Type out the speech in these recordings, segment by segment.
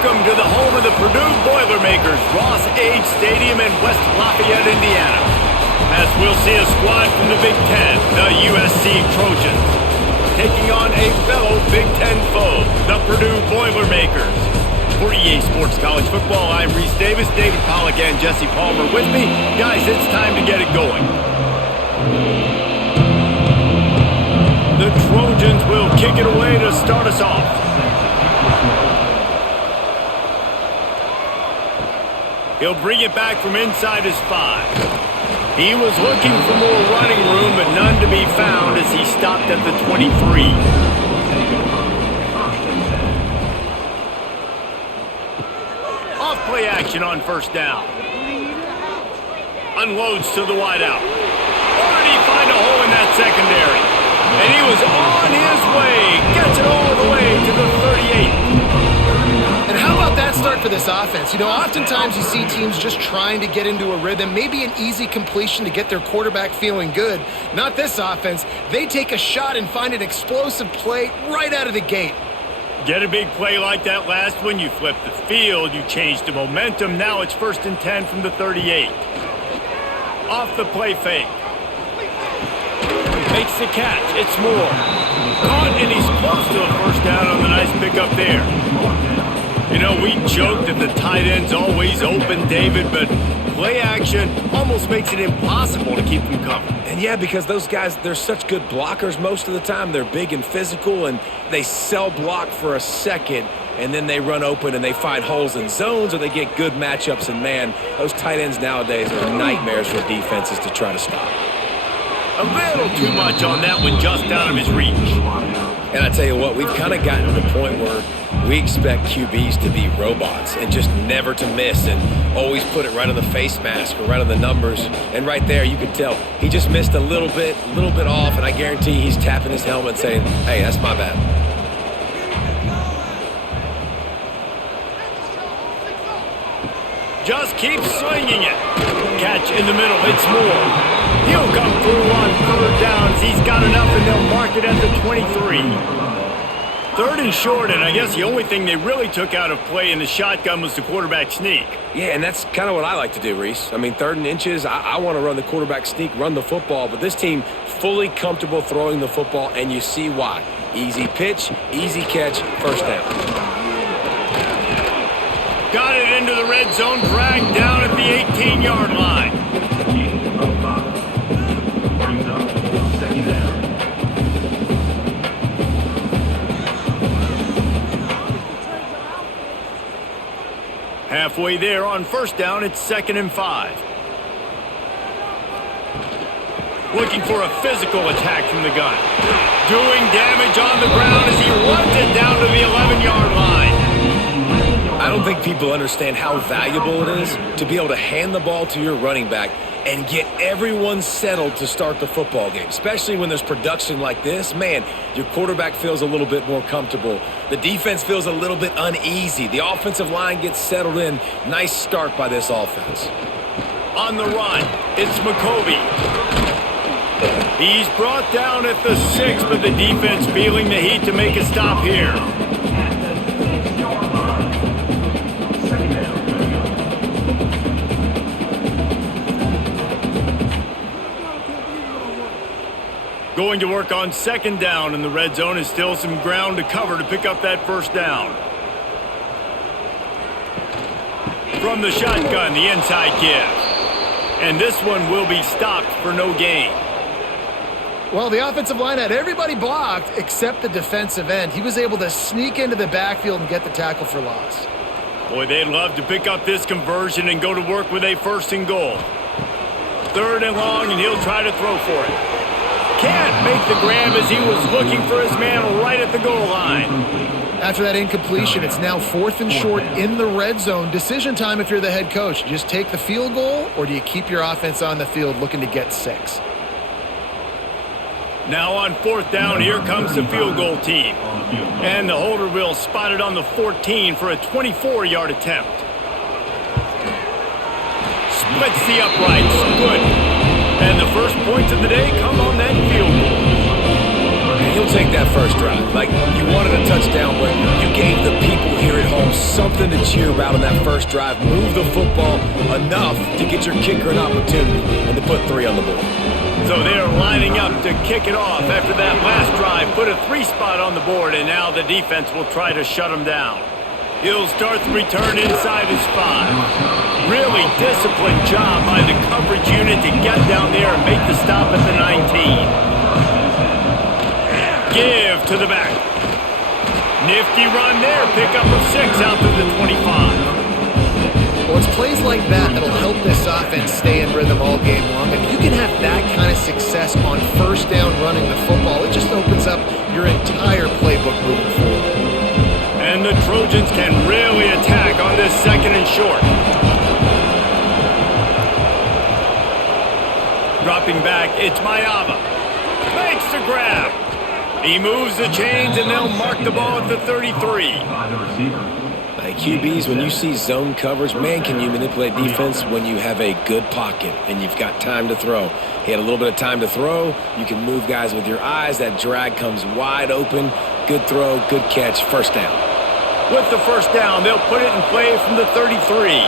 Welcome to the home of the Purdue Boilermakers, Ross Age Stadium in West Lafayette, Indiana. As we'll see a squad from the Big Ten, the USC Trojans, taking on a fellow Big Ten foe, the Purdue Boilermakers. For EA Sports College Football, I'm Reese Davis, David Pollack, and Jesse Palmer with me. Guys, it's time to get it going. The Trojans will kick it away to start us off. He'll bring it back from inside his 5. He was looking for more running room, but none to be found as he stopped at the 23. Off-play action on first down. Unloads to the wideout. Or did he find a hole in that secondary? And he was on his way. Gets it all the way to the 38. And how about that start for this offense? You know, oftentimes you see teams just trying to get into a rhythm, maybe an easy completion to get their quarterback feeling good. Not this offense. They take a shot and find an explosive play right out of the gate. Get a big play like that last one, you flip the field, you change the momentum. Now it's 1st and 10 from the 38. Off the play fake. Makes the catch. It's Moore. Caught, and he's close to a first down on the nice pickup there. You know, we joke that the tight end's always open, David, but play action almost makes it impossible to keep them covered. And yeah, because those guys, they're such good blockers most of the time. They're big and physical, and they sell block for a second, and then they run open and they find holes in zones, or they get good matchups. And, man, those tight ends nowadays are nightmares for defenses to try to stop. A little too much on that one, just out of his reach. And I tell you what, we've kind of gotten to the point where we expect QBs to be robots and just never to miss and always put it right on the face mask or right on the numbers. And right there, you can tell he just missed a little bit off, and I guarantee he's tapping his helmet saying, hey, that's my bad. Just keep swinging it. Catch in the middle. It's Moore. He'll come through on 3rd downs. He's got enough, and they'll mark it at the 23. 3rd and short, and I guess the only thing they really took out of play in the shotgun was the quarterback sneak. Yeah, and that's kind of what I like to do, Reese. I mean, 3rd and inches, I want to run the quarterback sneak, run the football, but this team fully comfortable throwing the football, and you see why. Easy pitch, easy catch, first down. Got it into the red zone, dragged down at the 18-yard line. Halfway there on first down, it's 2nd and 5. Looking for a physical attack from the gun. Doing damage on the ground as he runs it down to the 11-yard line. I don't think people understand how valuable it is to be able to hand the ball to your running back and get everyone settled to start the football game, especially when there's production like this. Man, your quarterback feels a little bit more comfortable. The defense feels a little bit uneasy. The offensive line gets settled in. Nice start by this offense. On the run, it's McCovey. He's brought down at the 6, but the defense feeling the heat to make a stop here. Going to work on 2nd down, and the red zone is still some ground to cover to pick up that first down. From the shotgun, the inside give. And this one will be stopped for no gain. Well, the offensive line had everybody blocked except the defensive end. He was able to sneak into the backfield and get the tackle for loss. Boy, they'd love to pick up this conversion and go to work with a 1st and goal. 3rd and long, and he'll try to throw for it. Can't make the grab as he was looking for his man right at the goal line. After that incompletion, it's now 4th and short in the red zone. Decision time if you're the head coach. Just take the field goal, or do you keep your offense on the field looking to get 6? Now on 4th down, here comes the field goal team. And the holder will spot it on the 14 for a 24-yard attempt. Splits the uprights. Good. And the first points of the day come on that field goal. And he'll take that first drive. Like, you wanted a touchdown, but you gave the people here at home something to cheer about on that first drive. Move the football enough to get your kicker an opportunity and to put 3 on the board. So they're lining up to kick it off after that last drive. Put a 3 spot on the board, and now the defense will try to shut him down. He'll start the return inside his 5. Really disciplined job by the coverage unit to get down there and make the stop at the 19. Give to the back. Nifty run there. Pickup of 6 out to the 25. Well, it's plays like that that'll help this offense stay in rhythm all game long. If you can have that kind of success on first down running the football, it just opens up your entire playbook moving forward. And the Trojans can really attack on this 2nd and short. Dropping back, it's Mayava. Makes the grab. He moves the chains, and they'll mark the ball at the 33. Like QBs, when you see zone coverage, man, can you manipulate defense when you have a good pocket and you've got time to throw. He had a little bit of time to throw. You can move guys with your eyes. That drag comes wide open. Good throw, good catch, first down. With the first down, they'll put it in play from the 33.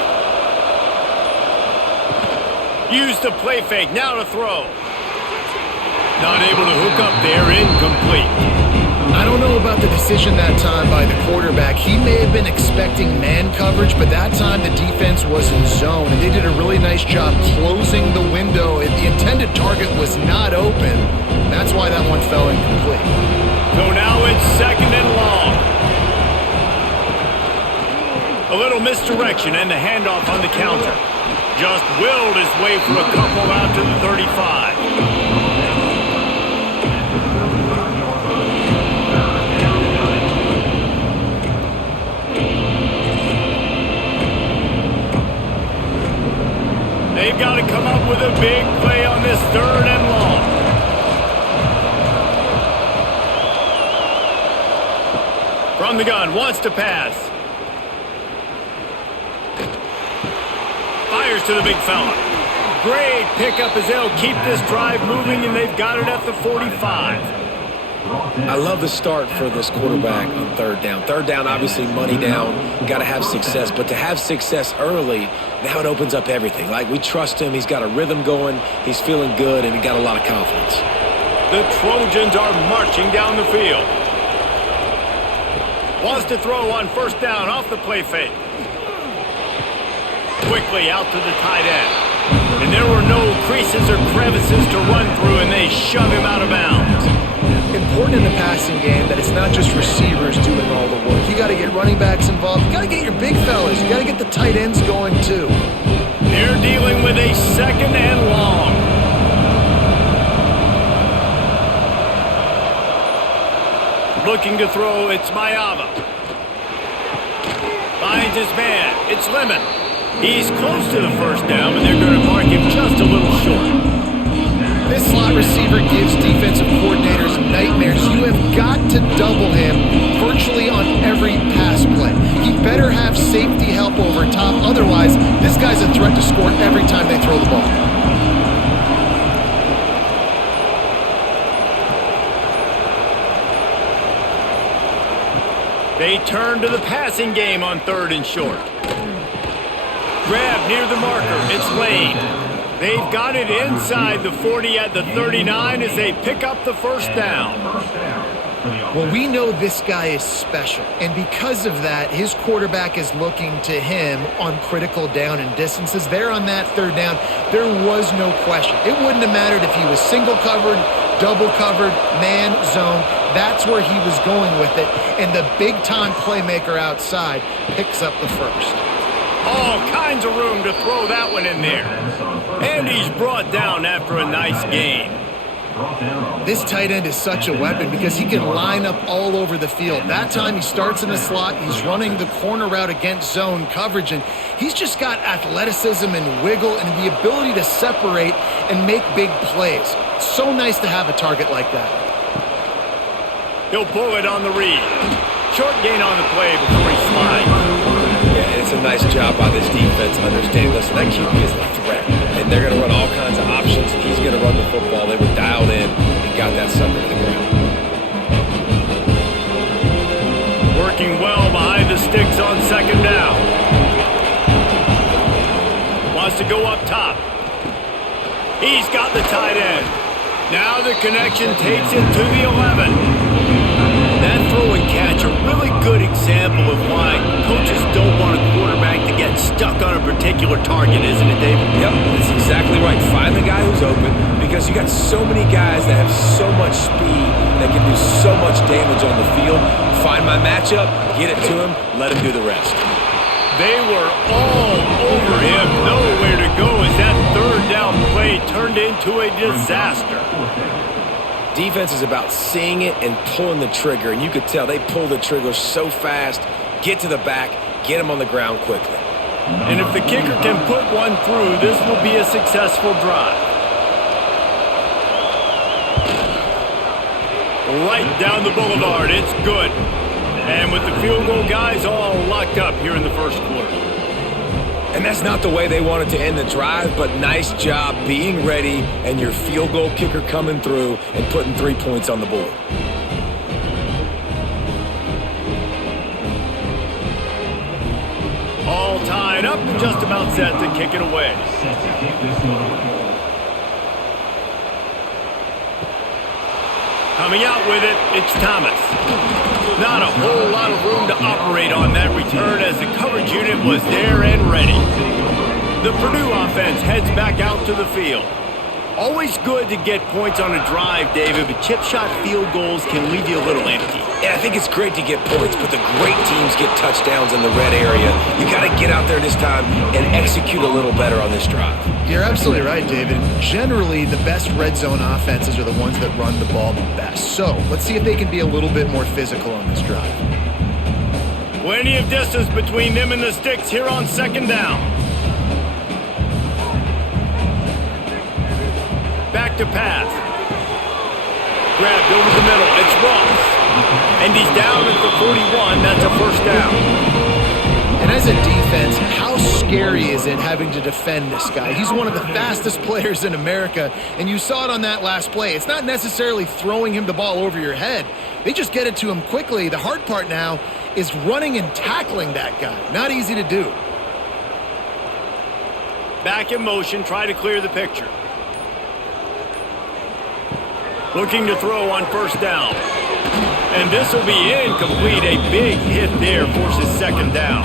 Use the play fake, now to throw. Not able to hook up there, incomplete. I don't know about the decision that time by the quarterback. He may have been expecting man coverage, but that time the defense was in zone, and they did a really nice job closing the window. The intended target was not open. That's why that one fell incomplete. So now it's 2nd and long. A little misdirection and the handoff on the counter. Just willed his way for a couple out to the 35. They've got to come up with a big play on this 3rd and long. From the gun, wants to pass. Fires to the big fella. Great pickup as they'll keep this drive moving, and they've got it at the 45. I love the start for this quarterback on 3rd down. 3rd down, obviously money down. Got to have success, but to have success early, now it opens up everything. Like, we trust him. He's got a rhythm going. He's feeling good, and he got a lot of confidence. The Trojans are marching down the field. Wants to throw on first down off the play fake. Quickly out to the tight end. And there were no creases or crevices to run through, and they shove him out of bounds. Important in the passing game that it's not just receivers doing all the work. You got to get running backs involved. You got to get your big fellas. You got to get the tight ends going too. They're dealing with a 2nd and long. Looking to throw, it's Mayava. Finds his man, it's Lemon. He's close to the first down, but they're going to mark him just a little short. This slot receiver gives defensive coordinators nightmares. You have got to double him virtually on every pass play. He better have safety help over top. Otherwise, this guy's a threat to score every time they throw the ball. They turn to the passing game on 3rd and short. Grab near the marker. It's Lane. They've got it inside the 40 at the 39 as they pick up the first down. Well, we know this guy is special, and because of that, his quarterback is looking to him on critical down and distances. There on that 3rd down, there was no question. It wouldn't have mattered if he was single covered, double covered, man, zone. That's where he was going with it, and the big-time playmaker outside picks up the first. All kinds of room to throw that one in there. And he's brought down after a nice gain. This tight end is such a weapon because he can line up all over the field. That time he starts in the slot, he's running the corner route against zone coverage, and he's just got athleticism and wiggle and the ability to separate and make big plays. So nice to have a target like that. He'll pull it on the read. Short gain on the play before he slides. Yeah, it's a nice job by this defense understanding, listen, that QB is a threat, and they're going to run all kinds of options, and he's going to run the football. They were dialed in and got that sucker to the ground. to go up top. He's got the tight end. Now the connection takes it to the 11. That throw and catch, a really good example of why coaches don't want a quarterback to get stuck on a particular target, isn't it, David? Yep, that's exactly right. Find the guy who's open because you got so many guys that have so much speed that can do so much damage on the field. Find my matchup, get it to him, let him do the rest. They were all over him, nowhere to go as that third down play turned into a disaster. Defense is about seeing it and pulling the trigger, and you could tell they pull the trigger so fast, get to the back, get him on the ground quickly. And if the kicker can put one through, this will be a successful drive. Right down the boulevard, it's good. And with the field goal guys all locked up here in the first quarter. And that's not the way they wanted to end the drive, but nice job being ready and your field goal kicker coming through and putting 3 points on the board. All tied up and just about set to kick it away. Coming out with it, it's Thomas. Not a whole lot of room to operate on that return as the coverage unit was there and ready. The Purdue offense heads back out to the field. Always good to get points on a drive, David, but chip shot field goals can leave you a little empty. Yeah, I think it's great to get points, but the great teams get touchdowns in the red area. You got to get out there this time and execute a little better on this drive. You're absolutely right, David. Generally, the best red zone offenses are the ones that run the ball the best. So let's see if they can be a little bit more physical on this drive. Plenty of distance between them and the sticks here on second down. Back to pass. Grabbed over the middle. It's Ross. And he's down at the 41. That's a first down. And as a defense, how scary is it having to defend this guy? He's one of the fastest players in America, and you saw it on that last play. It's not necessarily throwing him the ball over your head. They just get it to him quickly. The hard part now is running and tackling that guy. Not easy to do. Back in motion, try to clear the picture. Looking to throw on first down. And this will be incomplete. A big hit there forces second down.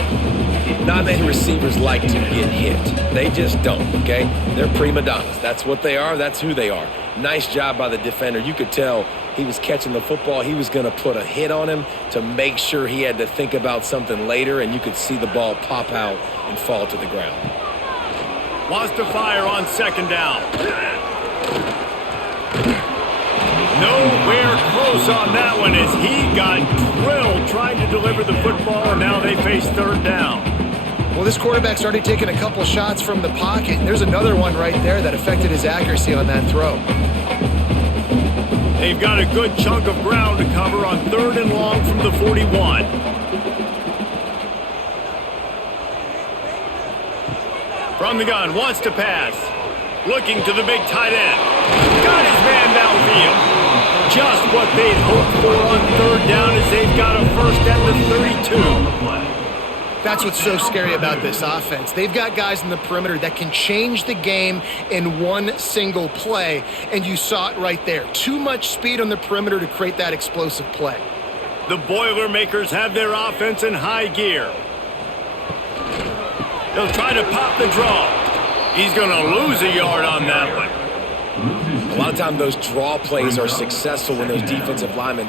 Not many receivers like to get hit. They just don't, okay? They're prima donnas. That's what they are. That's who they are. Nice job by the defender. You could tell he was catching the football. He was going to put a hit on him to make sure he had to think about something later, and you could see the ball pop out and fall to the ground. Wants to fire on second down. Nowhere close on that one as he got drilled trying to deliver the football, and now they face third down. Well, this quarterback's already taken a couple shots from the pocket. There's another one right there that affected his accuracy on that throw. They've got a good chunk of ground to cover on third and long from the 41. From the gun, wants to pass. Looking to the big tight end. Got his man downfield. Just what they'd hoped for on third down as they've got a first at the 32. That's what's so scary about this offense. They've got guys in the perimeter that can change the game in one single play, and you saw it right there. Too much speed on the perimeter to create that explosive play. The Boilermakers have their offense in high gear. They'll try to pop the draw. He's going to lose a yard on that one. A lot of times those draw plays are successful when those defensive linemen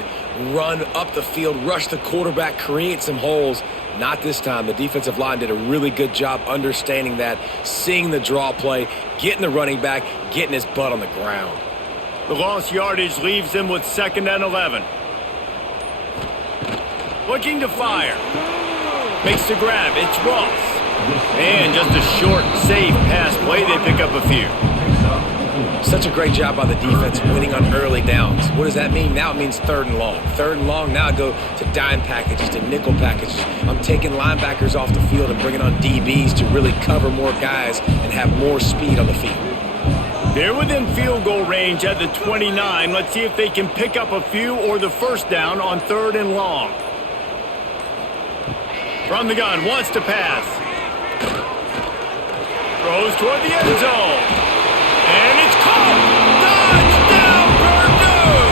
run up the field, rush the quarterback, create some holes. Not this time. The defensive line did a really good job understanding that, seeing the draw play, getting the running back, getting his butt on the ground. The lost yardage leaves him with 2nd and 11. Looking to fire. Makes the grab. It's Ross. And just a short, safe pass play. They pick up a few. Such a great job by the defense winning on early downs. What does that mean? Now it means 3rd and long. 3rd and long, now I go to dime packages, to nickel packages. I'm taking linebackers off the field and bringing on DBs to really cover more guys and have more speed on the field. They're within field goal range at the 29. Let's see if they can pick up a few or the first down on 3rd and long. From the gun, wants to pass. Throws toward the end zone. And it's caught. Touchdown, Purdue!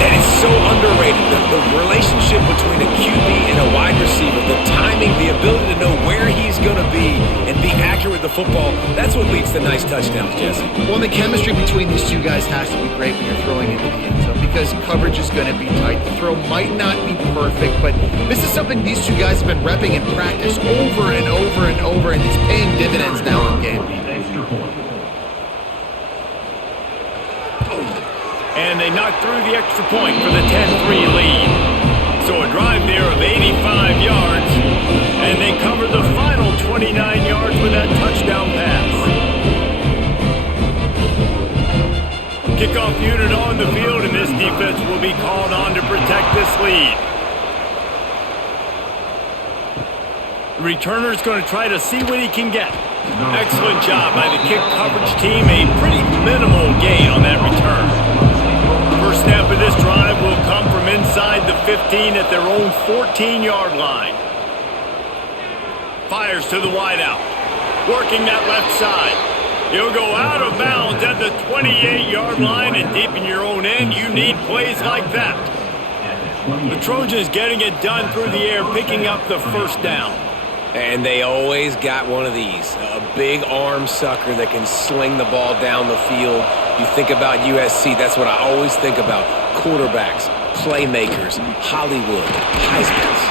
And it's so underrated. The relationship between a QB and a wide receiver, the timing, the ability to know where he's going to be and be accurate with the football, that's what leads to nice touchdowns, Jesse. Well, the chemistry between these two guys has to be great when you're throwing into the end zone because coverage is going to be tight. The throw might not be perfect, but this is something these two guys have been repping in practice over and over and over, and it's paying dividends now in game. And they knocked through the extra point for the 10-3 lead. So a drive there of 85 yards, and they cover the final 29 yards with that touchdown pass. Kickoff unit on the field, and this defense will be called on to protect this lead. The returner's going to try to see what he can get. Excellent job by the kick coverage team. A pretty minimal gain on that return. First snap of this drive will come from inside the 15 at their own 14-yard line. Fires to the wideout. Working that left side. He'll go out of bounds at the 28-yard line, and deep in your own end, you need plays like that. The Trojans getting it done through the air, picking up the first down. And they always got one of these, a big arm sucker that can sling the ball down the field. You think about USC, that's what I always think about. Quarterbacks, playmakers, Hollywood, Heismans.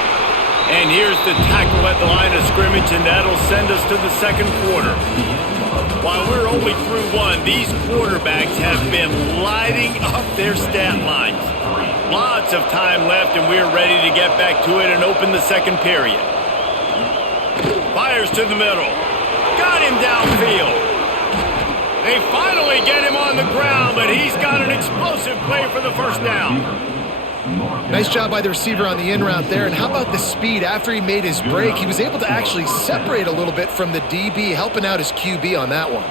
And here's the tackle at the line of scrimmage, and that'll send us to the second quarter. While we're only through one, these quarterbacks have been lighting up their stat lines. Lots of time left, and we're ready to get back to it and open the second period. Fires to the middle. Got him downfield. They finally get him on the ground, but he's got an explosive play for the first down. Nice job by the receiver on the in route there. And how about the speed after he made his break? He was able to actually separate a little bit from the DB, helping out his QB on that one.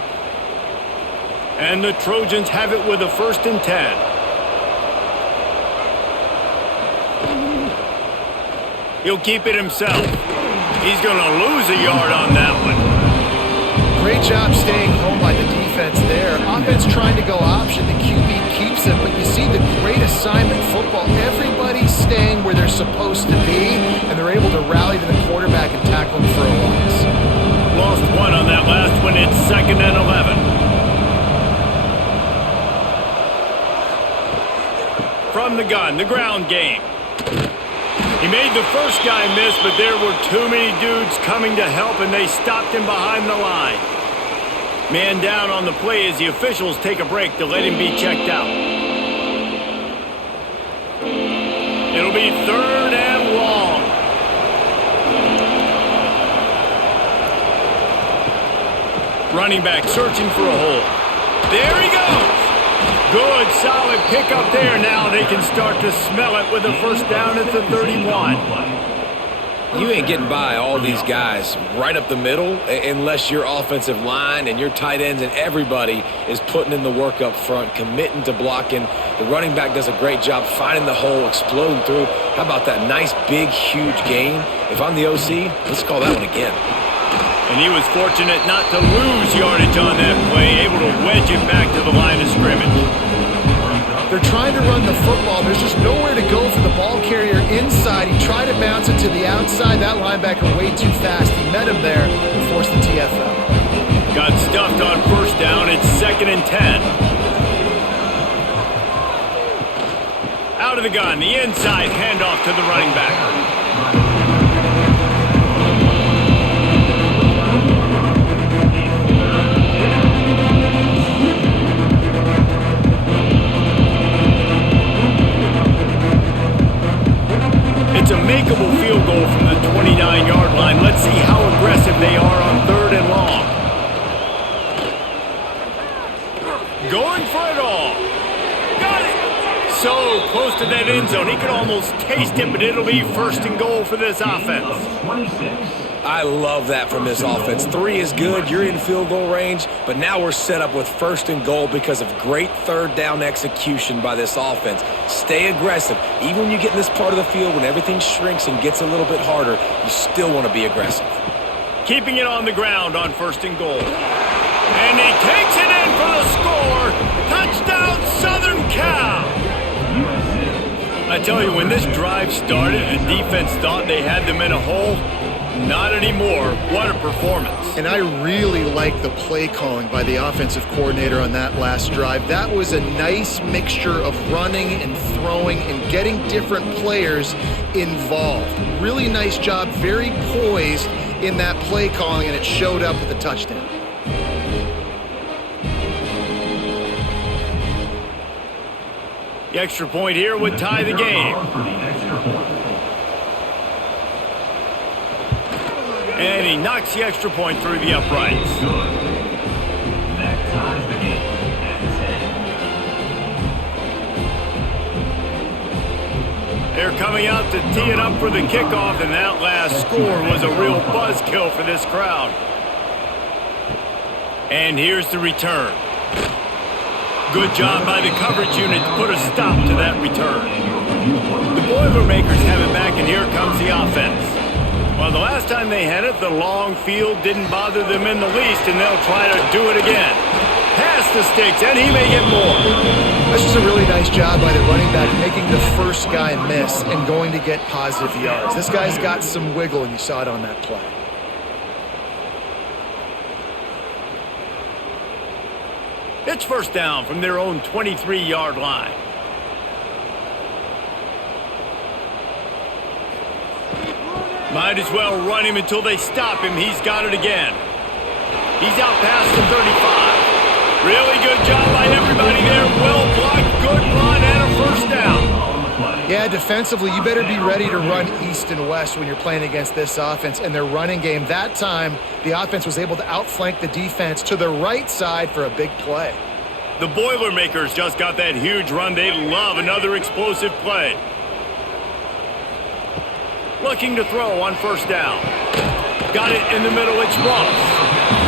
And the Trojans have it with a 1st and 10. He'll keep it himself. He's going to lose a yard on that one. Great job staying home by the defense there. Offense trying to go option. The QB keeps it, but you see the great assignment football. Everybody's staying where they're supposed to be, and they're able to rally to the quarterback and tackle him for a loss. Lost one on that last one. It's 2nd and 11. From the gun, the ground game. He made the first guy miss, but there were too many dudes coming to help, and they stopped him behind the line. Man down on the play as the officials take a break to let him be checked out. It'll be 3rd and long. Running back searching for a hole. There he goes. Good, solid pickup there. Now they can start to smell it with a first down at the 31. You ain't getting by all these guys right up the middle unless your offensive line and your tight ends and everybody is putting in the work up front, committing to blocking. The running back does a great job finding the hole, exploding through. How about that nice, big, huge gain? If I'm the OC, let's call that one again. And he was fortunate not to lose yardage on that play, able to wedge it back to the line of scrimmage. They're trying to run the football. There's just nowhere to go for the ball carrier inside. He tried to bounce it to the outside. That linebacker way too fast. He met him there and forced the TFL. Got stuffed on first down. It's 2nd and 10. Out of the gun, the inside handoff to the running back. It's a makeable field goal from the 29-yard line. Let's see how aggressive they are on 3rd and long. Going for it all. Got it. So close to that end zone. He could almost taste it, but it'll be 1st and goal for this offense. I love that from this offense. 3 is good. You're in field goal range, but now we're set up with 1st and goal because of great 3rd down execution by this offense. Stay aggressive. Even when you get in this part of the field, when everything shrinks and gets a little bit harder, you still want to be aggressive. keeping it on the ground on 1st and goal. And he takes it in for the score. Touchdown, Southern Cal. I tell you, when this drive started, the defense thought they had them in a hole. Not anymore. What a performance. And I really like the play calling by the offensive coordinator on that last drive. That was a nice mixture of running and throwing and getting different players involved. Really nice job, very poised in that play calling, and it showed up with a touchdown. The extra point here would tie the game. And he knocks the extra point through the uprights. That ties the game at 10. They're coming out to tee it up for the kickoff, and that last score was a real buzzkill for this crowd. And here's the return. Good job by the coverage unit to put a stop to that return. The Boilermakers have it back, and here comes the offense. Well, the last time they had it, the long field didn't bother them in the least, and they'll try to do it again. Past the sticks, and he may get more. That's just a really nice job by the running back, making the first guy miss and going to get positive yards. This guy's got some wiggle, and you saw it on that play. It's 1st down from their own 23-yard line. Might as well run him until they stop him. He's got it again. He's out past the 35. Really good job by everybody there. Well blocked, good run, and a 1st down. Yeah, defensively, you better be ready to run east and west when you're playing against this offense. And their running game, that time, the offense was able to outflank the defense to the right side for a big play. The Boilermakers just got that huge run. They love another explosive play. Looking to throw on 1st down. Got it in the middle, it's Ross.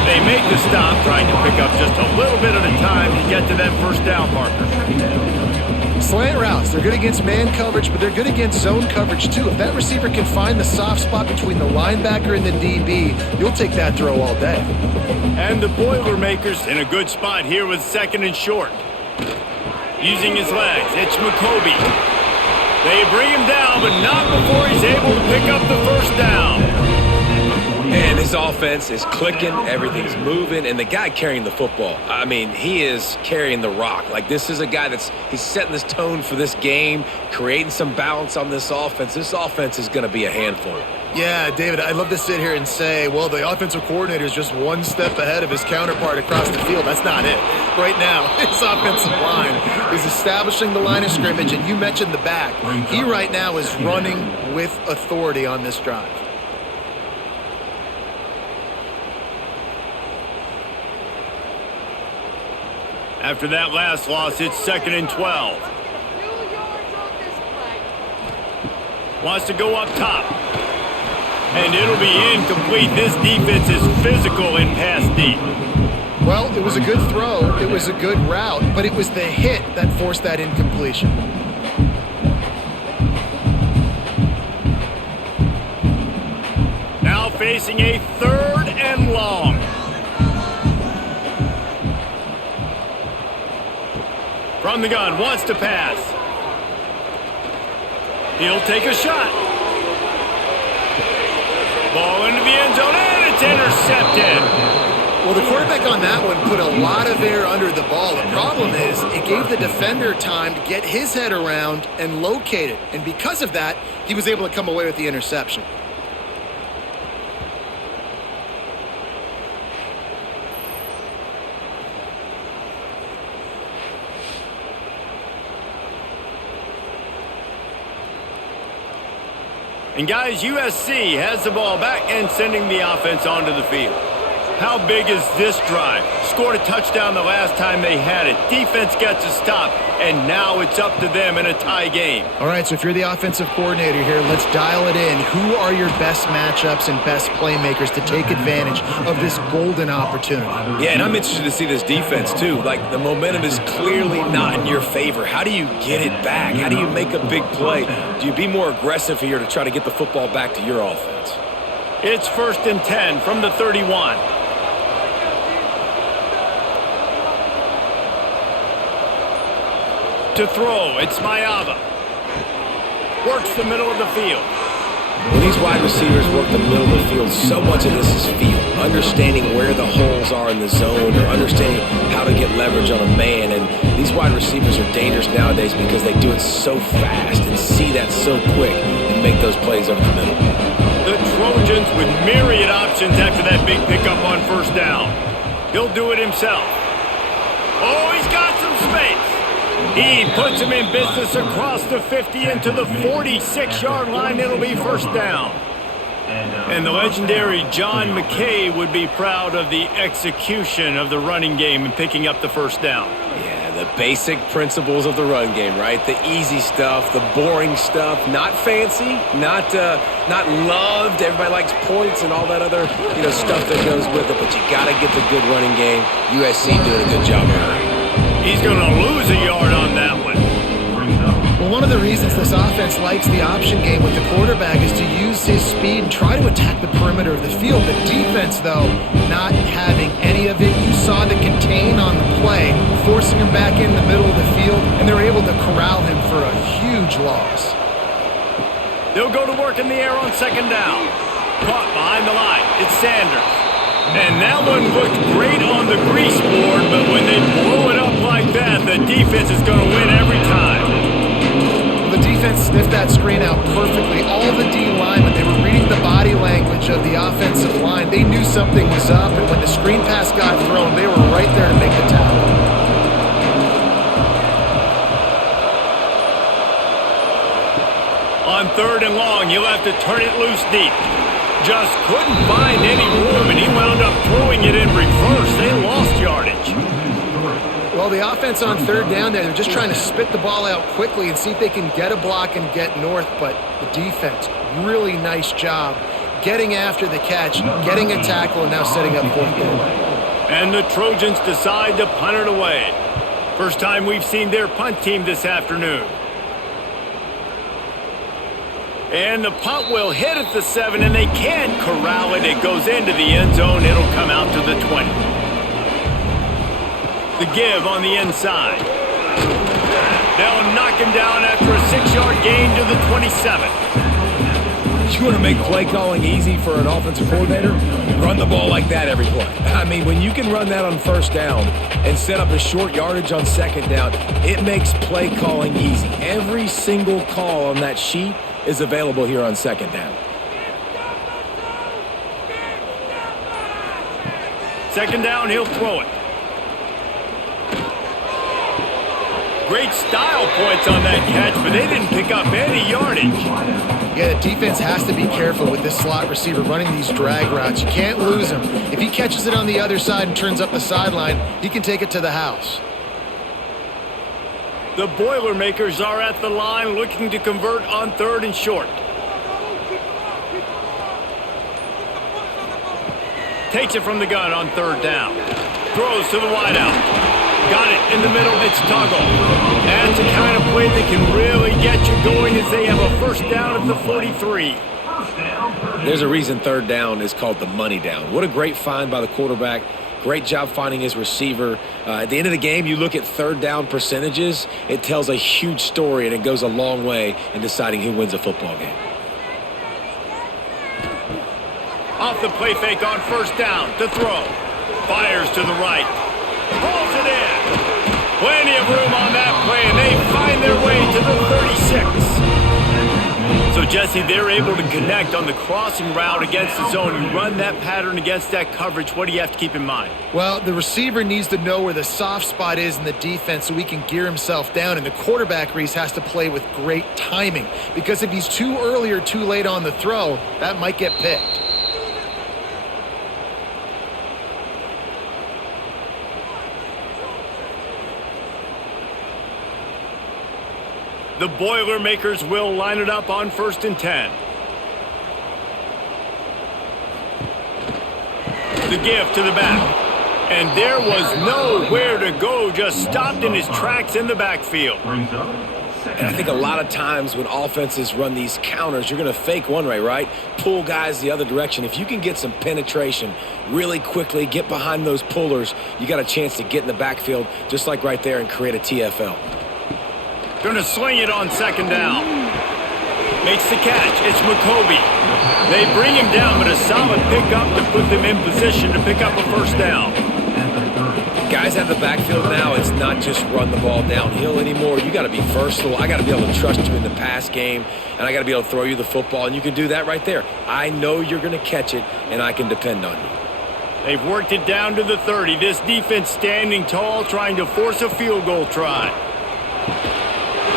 They make the stop, trying to pick up just a little bit at a time to get to that 1st down marker. Slant routes, they're good against man coverage, but they're good against zone coverage too. If that receiver can find the soft spot between the linebacker and the DB, you'll take that throw all day. And the Boilermakers in a good spot here with 2nd and short. Using his legs, it's McCoby. They bring him down, but not before he's able to pick up the 1st down. And his offense is clicking, everything's moving, and the guy carrying the football, I mean, he is carrying the rock. Like, this is a guy he's setting this tone for this game, creating some balance on this offense. This offense is going to be a handful. Yeah, David, I'd love to sit here and say, well, the offensive coordinator is just one step ahead of his counterpart across the field. That's not it. Right now, his offensive line is establishing the line of scrimmage, and you mentioned the back. He right now is running with authority on this drive. After that last loss, it's 2nd and 12. Wants to go up top. And it'll be incomplete. This defense is physical in pass deep. Well, it was a good throw. It was a good route, but it was the hit that forced that incompletion. Now facing a 3rd and long. From the gun, wants to pass. He'll take a shot. Ball into the end zone, and it's intercepted. Well, the quarterback on that one put a lot of air under the ball. The problem is it gave the defender time to get his head around and locate it. And because of that, he was able to come away with the interception. And guys, USC has the ball back and sending the offense onto the field. How big is this drive? Scored a touchdown the last time they had it. Defense gets a stop, and now it's up to them in a tie game. All right, so if you're the offensive coordinator here, let's dial it in. Who are your best matchups and best playmakers to take advantage of this golden opportunity? Yeah, and I'm interested to see this defense, too. Like, the momentum is clearly not in your favor. How do you get it back? How do you make a big play? Do you be more aggressive here to try to get the football back to your offense? It's 1st and 10 from the 31. To throw, it's Mayava. Works the middle of the field. When these wide receivers work the middle of the field, so much of this is feel. Understanding where the holes are in the zone or understanding how to get leverage on a man. And these wide receivers are dangerous nowadays because they do it so fast and see that so quick and make those plays over the middle. The Trojans with myriad options after that big pickup on 1st down. He'll do it himself. Oh, he's got some space. He puts him in business across the 50 into the 46-yard line. It'll be 1st down. And the legendary John McKay would be proud of the execution of the running game and picking up the 1st down. Yeah, the basic principles of the run game, right? The easy stuff, the boring stuff, not fancy, not loved. Everybody likes points and all that other, stuff that goes with it. But you got to get the good running game. USC doing a good job of it. He's going to lose a yard on that one. Well, one of the reasons this offense likes the option game with the quarterback is to use his speed and try to attack the perimeter of the field. The defense, though, not having any of it. You saw the contain on the play, forcing him back in the middle of the field, and they're able to corral him for a huge loss. They'll go to work in the air on 2nd down. Caught behind the line. It's Sanders. And that one looked great on the grease board, but when they blow it up like that, the defense is going to win every time. The defense sniffed that screen out perfectly. All the D linemen, they were reading the body language of the offensive line. They knew something was up, and when the screen pass got thrown, they were right there to make the tackle. On 3rd and long, you'll have to turn it loose deep. Just couldn't find any room, and he wound up throwing it in reverse. They lost yardage. Well, the offense on 3rd down there, they're just trying to spit the ball out quickly and see if they can get a block and get north, but the defense, really nice job getting after the catch, getting a tackle, and now setting up 4th down. And the Trojans decide to punt it away. First time we've seen their punt team this afternoon. And the punt will hit at the 7, and they can't corral it. It goes into the end zone. It'll come out to the 20. The give on the inside. They'll knock him down after a 6-yard gain to the 27. You want to make play calling easy for an offensive coordinator? Run the ball like that every play. I mean, when you can run that on 1st down and set up a short yardage on 2nd down, it makes play calling easy. Every single call on that sheet is available here on 2nd down. 2nd down, he'll throw it. Great style points on that catch, but they didn't pick up any yardage. Yeah, the defense has to be careful with this slot receiver running these drag routes. You can't lose him. If he catches it on the other side and turns up the sideline, he can take it to the house. The Boilermakers are at the line looking to convert on 3rd and short. Takes it from the gun on 3rd down. Throws to the wideout. Got it in the middle. It's Toggle. That's the kind of play that can really get you going as they have a 1st down at the 43. There's a reason 3rd down is called the money down. What a great find by the quarterback. Great job finding his receiver. At the end of the game, you look at 3rd down percentages. It tells a huge story, and it goes a long way in deciding who wins a football game. Off the play fake on 1st down to throw. Fires to the right. Pulls it in. Plenty of room on that play, and they find their way to the 36. So, Jesse, they're able to connect on the crossing route against the zone. You run that pattern against that coverage. What do you have to keep in mind? Well, the receiver needs to know where the soft spot is in the defense so he can gear himself down. And the quarterback, Reese, has to play with great timing. Because if he's too early or too late on the throw, that might get picked. The Boilermakers will line it up on 1st and 10. The give to the back. And there was nowhere to go, just stopped in his tracks in the backfield. And I think a lot of times when offenses run these counters, you're going to fake one way, right? Pull guys the other direction. If you can get some penetration really quickly, get behind those pullers, you got a chance to get in the backfield just like right there and create a TFL. Going to sling it on second down. Makes the catch. It's McCoby. They bring him down, but a solid pickup to put them in position to pick up a first down. Guys out of the backfield now, it's not just run the ball downhill anymore. You got to be versatile. I got to be able to trust you in the pass game, and I got to be able to throw you the football, and you can do that right there. I know you're going to catch it, and I can depend on you. They've worked it down to the 30. This defense standing tall, trying to force a field goal try.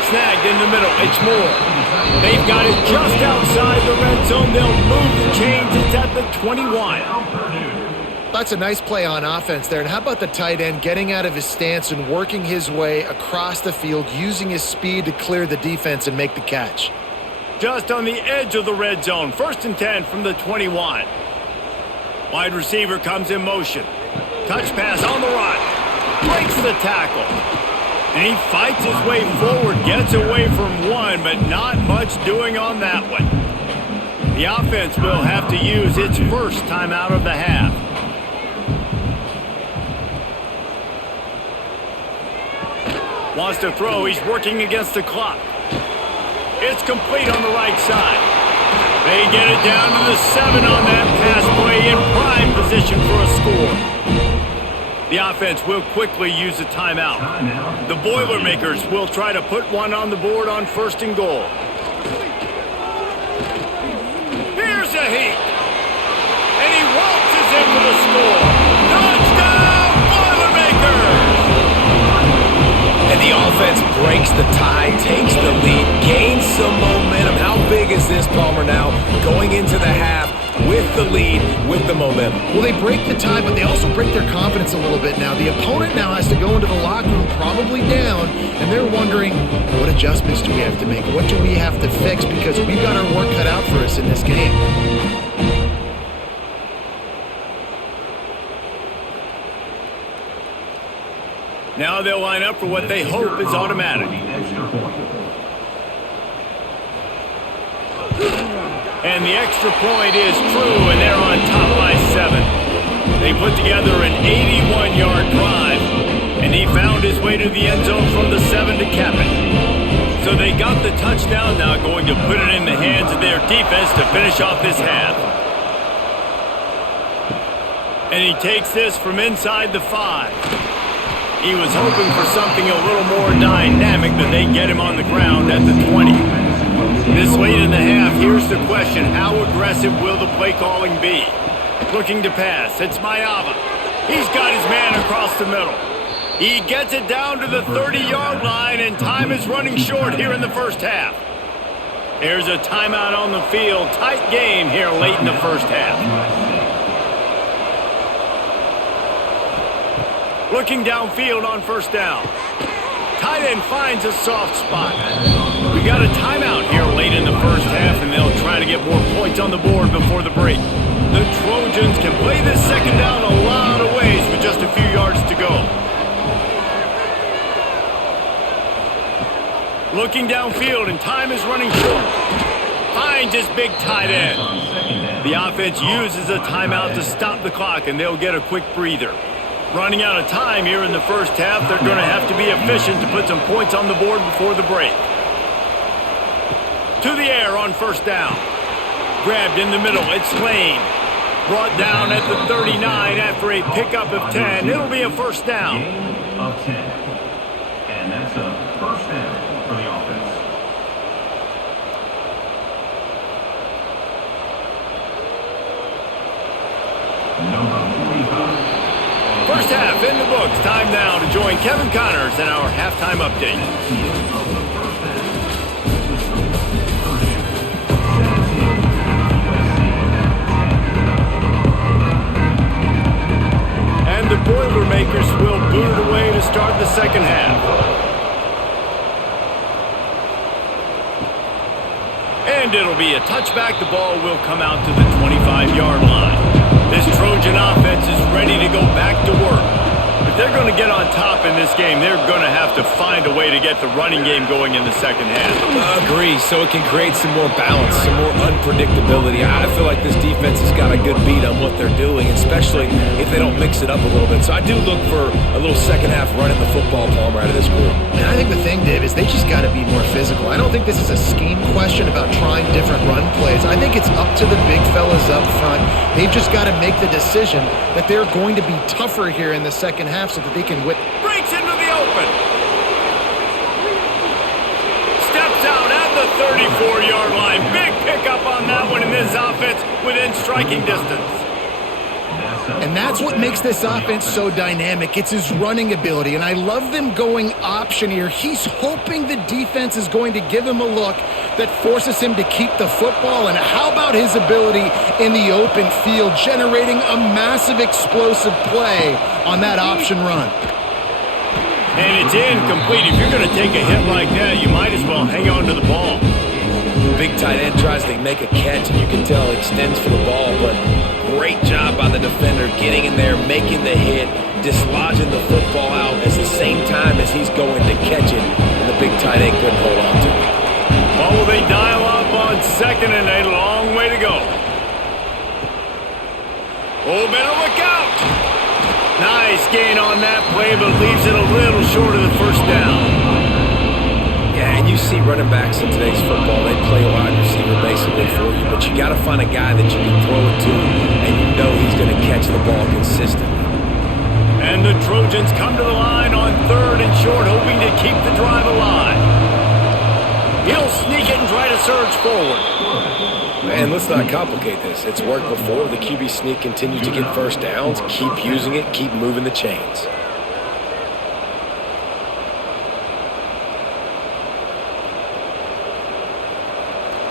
Snagged in the middle. It's Moore. They've got it just outside the red zone. They'll move the chains. It's at the 21. That's a nice play on offense there. And how about the tight end getting out of his stance and working his way across the field, using his speed to clear the defense and make the catch? Just on the edge of the red zone. 1st and 10 from the 21. Wide receiver comes in motion. Touch pass on the run. Breaks the tackle. And he fights his way forward, gets away from one, but not much doing on that one. The offense will have to use its first timeout of the half. Wants to throw. He's working against the clock. It's complete on the right side. They get it down to the 7 on that pass play in prime position for a score. The offense will quickly use a timeout. The Boilermakers will try to put one on the board on 1st and goal. Here's a heat. And he waltzes in for the score. Touchdown, Boilermakers! And the offense breaks the tie, takes the lead, gains some momentum. How big is this, Palmer, now going into the half with the lead, with the momentum? Well, they break the tie, but they also break their confidence a little bit now. The opponent now has to go into the locker room probably down, and they're wondering, what adjustments do we have to make? What do we have to fix? Because we've got our work cut out for us in this game. Now they'll line up for what they hope is automatic. And the extra point is true, and they're on top by 7. They put together an 81-yard drive, and he found his way to the end zone from the 7 to cap it. So they got the touchdown, now going to put it in the hands of their defense to finish off this half. And he takes this from inside the 5. He was hoping for something a little more dynamic, but they get him on the ground at the 20. This late in the half, here's the question. How aggressive will the play calling be? Looking to pass. It's Maava. He's got his man across the middle. He gets it down to the 30-yard line, and time is running short here in the first half. There's a timeout on the field. Tight game here late in the first half. Looking downfield on 1st down. Tight end finds a soft spot. We got a timeout here late in the first half, and they'll try to get more points on the board before the break. The Trojans can play this 2nd down a lot of ways with just a few yards to go. Looking downfield, and time is running short. Finds his big tight end. The offense uses a timeout to stop the clock, and they'll get a quick breather. Running out of time here in the first half, they're going to have to be efficient to put some points on the board before the break. To the air on 1st down. Grabbed in the middle, it's Lane. Brought down at the 39 after a pickup of 10. It'll be a 1st down. Gain of 10. And that's a 1st down for the offense. Number 45. First half in the books. Time now to join Kevin Connors in our halftime update. And the Boilermakers will boot it away to start the second half. And it'll be a touchback. The ball will come out to the 25-yard line. This Trojan offense is ready to go back to work. If they're going to get on top in this game, they're going to have to find a way to get the running game going in the second half. Agree, so it can create some more balance, some more unpredictability. I feel like this defense has got a good beat on what they're doing, especially if they don't mix it up a little bit. So I do look for a little second half running the football, Palmer, out of this group. And I think the thing, Dave, is they just got to be more physical. I don't think this is a scheme question about trying different run plays. I think it's up to the big fellas up front. They've just got to make the decision that they're going to be tougher here in the second half so that they can win. Breaks into the open. Steps out at the 34-yard line. Big pickup on that one in this offense within striking distance. And that's what makes this offense so dynamic. It's his running ability, and I love them going option here. He's hoping the defense is going to give him a look that forces him to keep the football. And how about his ability in the open field, generating a massive explosive play on that option run? And it's incomplete. If you're going to take a hit like that, you might as well hang on to the ball. The big tight end tries to make a catch, and you can tell he extends for the ball, but great job by the defender getting in there, making the hit, dislodging the football out at the same time as he's going to catch it, and the big tight end couldn't hold on to it. Oh, will they dial up on second and a long way to go. Oh, better look out. Nice gain on that play, but leaves it a little short of the first down. Yeah, and you see running backs in today's football, they play a wide receiver basically for you, but you got to find a guy that you can throw it to, and you know he's going to catch the ball consistently. And the Trojans come to the line on third and short, hoping to keep the drive alive. He'll sneak it and try to surge forward. Man, let's not complicate this. It's worked before. The QB sneak continues to get first downs. Keep using it. Keep moving the chains.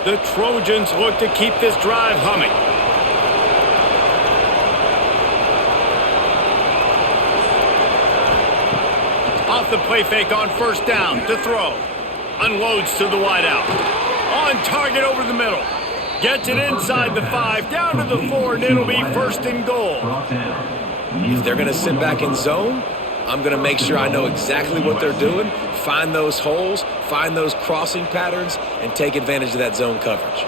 The Trojans look to keep this drive humming. Off the play fake on first down to throw. Unloads to the wideout. On target over the middle. Gets it inside the 5, down to the 4, and it'll be first and goal. If they're going to sit back in zone, I'm going to make sure I know exactly what they're doing, find those holes, find those crossing patterns, and take advantage of that zone coverage.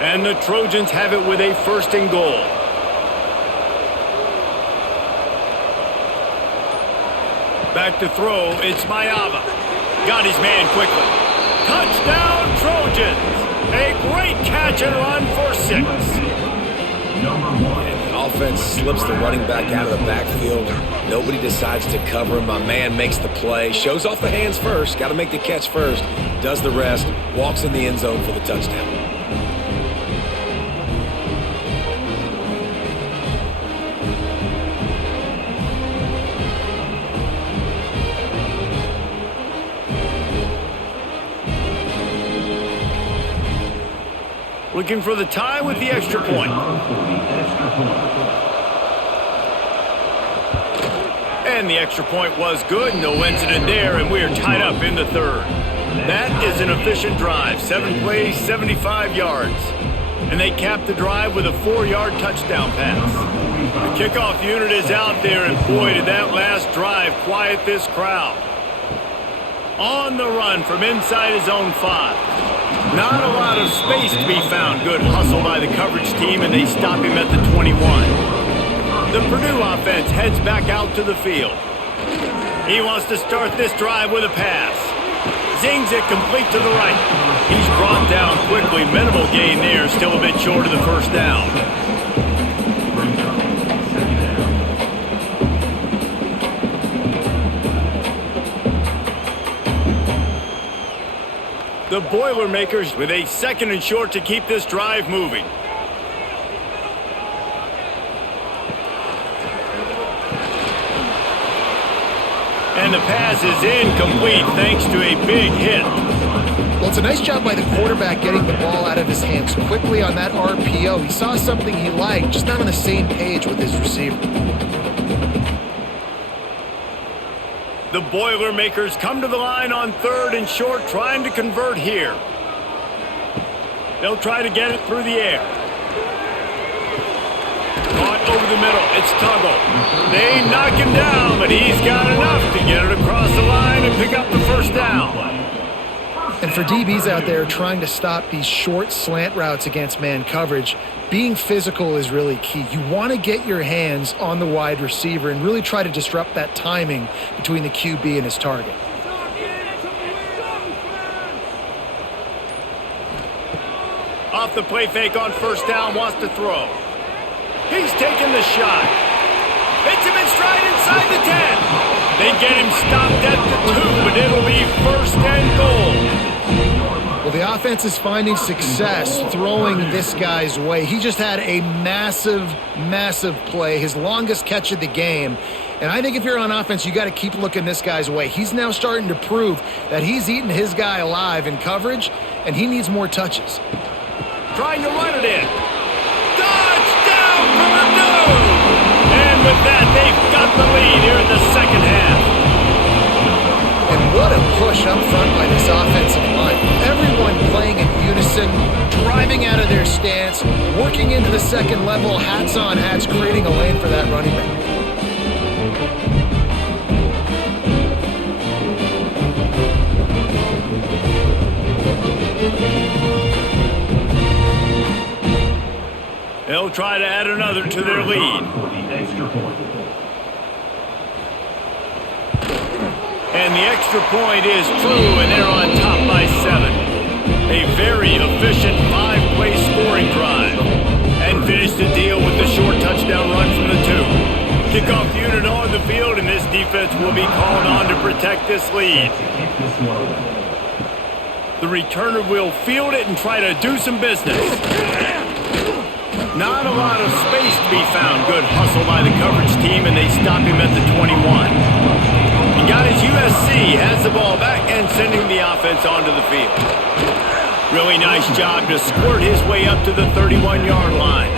And the Trojans have it with a first and goal. Back to throw, it's Mayava. Got his man quickly. Touchdown, Trojans! A great catch and run for 6. And the offense slips the running back out of the backfield. Nobody decides to cover him. My man makes the play, shows off the hands first, got to make the catch first, does the rest, walks in the end zone for the touchdown. Looking for the tie with the extra point. And the extra point was good. No incident there, and we are tied up in the third. That is an efficient drive. 7 plays, 75 yards. And they cap the drive with a 4-yard touchdown pass. The kickoff unit is out there, and boy, did that last drive quiet this crowd. On the run from inside his own 5. Not a lot of space to be found. Good hustle by the coverage team, and they stop him at the 21. The Purdue offense heads back out to the field. He wants to start this drive with a pass. Zings it complete to the right. He's brought down quickly. Minimal gain there, still a bit short of the first down. The Boilermakers with a 2nd and short to keep this drive moving. And the pass is incomplete thanks to a big hit. Well, it's a nice job by the quarterback getting the ball out of his hands quickly on that RPO. He saw something he liked, just not on the same page with his receiver. The Boilermakers come to the line on 3rd and short, trying to convert here. They'll try to get it through the air. Caught over over the middle. It's Tuggle. They knock him down, but he's got enough to get it across the line and pick up the first down. And for DBs out there trying to stop these short slant routes against man coverage, being physical is really key. You want to get your hands on the wide receiver and really try to disrupt that timing between the QB and his target. Off the play fake on first down, wants to throw. He's taking the shot. Hits him in stride inside the 10. They get him stopped at the 2, but it'll be first and goal. Well, the offense is finding success throwing this guy's way. He just had a massive, massive play, his longest catch of the game. And I think if you're on offense, you got to keep looking this guy's way. He's now starting to prove that he's eating his guy alive in coverage, and he needs more touches. Trying to run it in. Touchdown, Purdue! And with that, they've got the lead here in the second half. And what a push up front by this offensive line. Everyone playing in unison, driving out of their stance, working into the second level, hats on hats, creating a lane for that running back. They'll try to add another to their lead. And the extra point is true, and they're on top by 7. A very efficient 5-play scoring drive. And finish the deal with the short touchdown run from the 2. Kickoff unit on the field, and this defense will be called on to protect this lead. The returner will field it and try to do some business. Not a lot of space to be found. Good hustle by the coverage team, and they stop him at the 21. And guys, USC has the ball back and sending the offense onto the field. Really nice job to squirt his way up to the 31-yard line.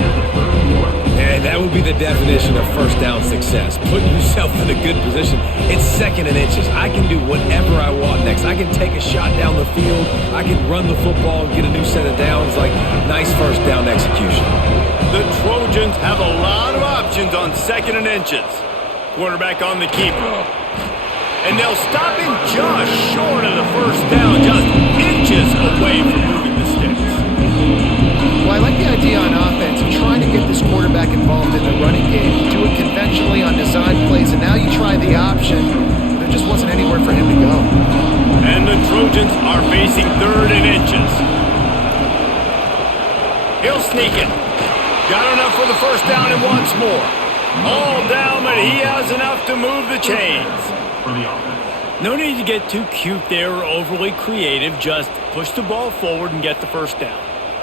And that would be the definition of first down success. Putting yourself in a good position. It's second and inches. I can do whatever I want next. I can take a shot down the field. I can run the football and get a new set of downs. Like, nice first down execution. The Trojans have a lot of options on second and inches. Quarterback on the keeper. And they'll stop him just short of the first down, just inches away from moving the sticks. Well, I like the idea on offense of trying to get this quarterback involved in the running game. You do it conventionally on design plays, and now you try the option. There just wasn't anywhere for him to go. And the Trojans are facing third and inches. He'll sneak it. Got enough for the first down and wants more. All down, but he has enough to move the chains. No need to get too cute there or overly creative. Just push the ball forward and get the first down.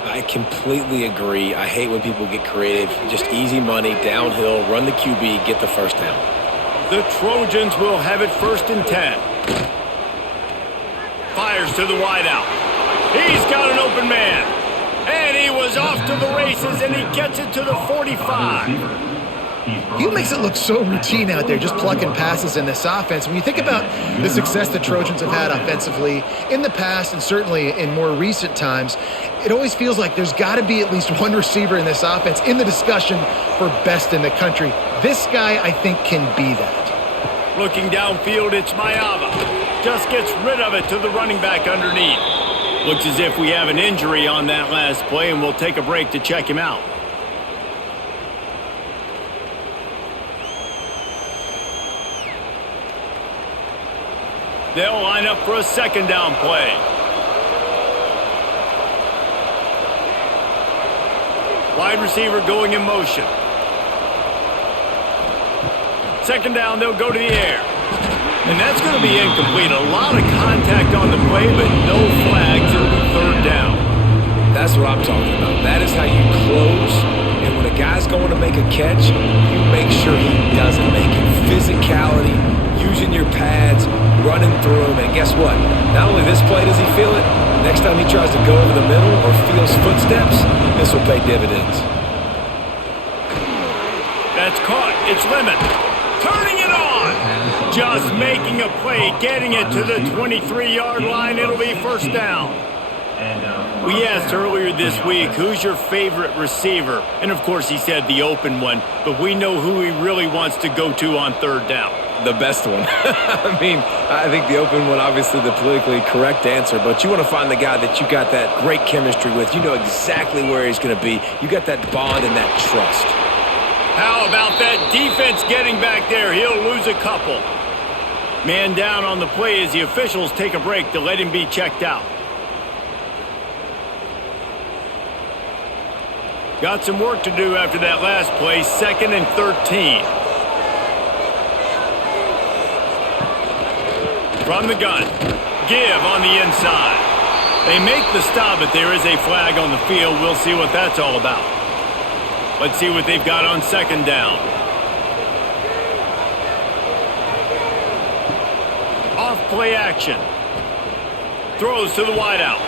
I completely agree. I hate when people get creative. Just easy money, downhill, run the QB, get the first down. The Trojans will have it first and 10. Fires to the wideout. He's got an open man. And he was off to the races, and he gets it to the 45. He makes it look so routine out there, just plucking passes in this offense. When you think about the success the Trojans have had offensively in the past and certainly in more recent times, it always feels like there's got to be at least one receiver in this offense in the discussion for best in the country. This guy, I think, can be that. Looking downfield, it's Mayava. Just gets rid of it to the running back underneath. Looks as if we have an injury on that last play, and we'll take a break to check him out. They'll line up for a second down play. Wide receiver going in motion. Second down, they'll go to the air. And that's going to be incomplete. A lot of contact on the play, but no flags. It'll be third down. That's what I'm talking about. That is how you close. And when a guy's going to make a catch, you make sure he doesn't make it. Physicality, using your pads, running through him, and guess what? Not only this play does he feel it, next time he tries to go over the middle or feels footsteps, this will pay dividends. That's caught. It's Lemon. Turning it on. Just making a play, getting it to the 23-yard line. It'll be first down. We asked earlier this week, who's your favorite receiver? And of course he said the open one, but we know who he really wants to go to on third down. The best one. I mean, I think the open one, obviously the politically correct answer, but you want to find the guy that you got that great chemistry with. You know exactly where he's going to be. You got that bond and that trust. How about that defense getting back there? He'll lose a couple. Man down on the play as the officials take a break to let him be checked out. Got some work to do after that last play, 2nd and 13. From the gun, give on the inside. They make the stop, but there is a flag on the field. We'll see what that's all about. Let's see what they've got on 2nd down. Off play action. Throws to the wideout.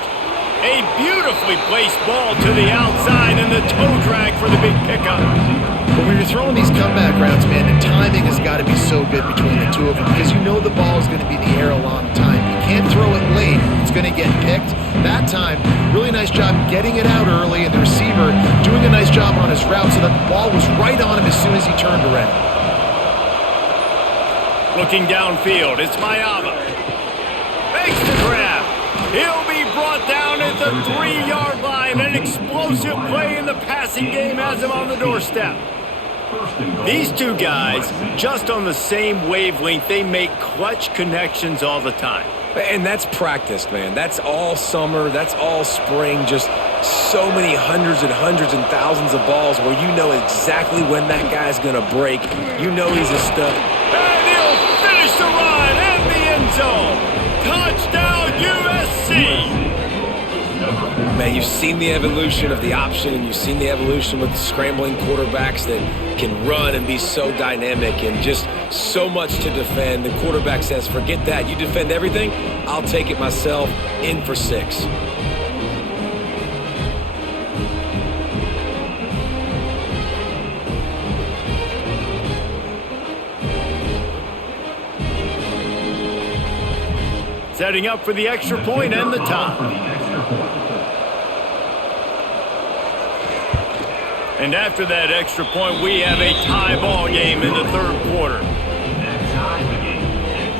A beautifully placed ball to the outside and the toe drag for the big pickup. But when you're throwing these comeback routes, man, the timing has got to be so good between the two of them because you know the ball is going to be in the air a long time. You can't throw it late. It's going to get picked. That time, really nice job getting it out early, and the receiver doing a nice job on his route so that the ball was right on him as soon as he turned around. Looking downfield, it's Mayava. Makes the grab. He'll be brought down at the 3-yard line. An explosive play in the passing game has him on the doorstep. These two guys, just on the same wavelength, they make clutch connections all the time. And that's practice, man. That's all summer. That's all spring. Just so many hundreds and thousands of balls where you know exactly when that guy's going to break. You know he's a stud. And he'll finish the run in the end zone. Touchdown, USC! Man, you've seen the evolution of the option, and you've seen the evolution with the scrambling quarterbacks that can run and be so dynamic and just so much to defend. The quarterback says, forget that. You defend everything, I'll take it myself. In for 6. Setting up for the extra point and the top. And after that extra point, we have a tie ball game in the 3rd quarter. That ties the game at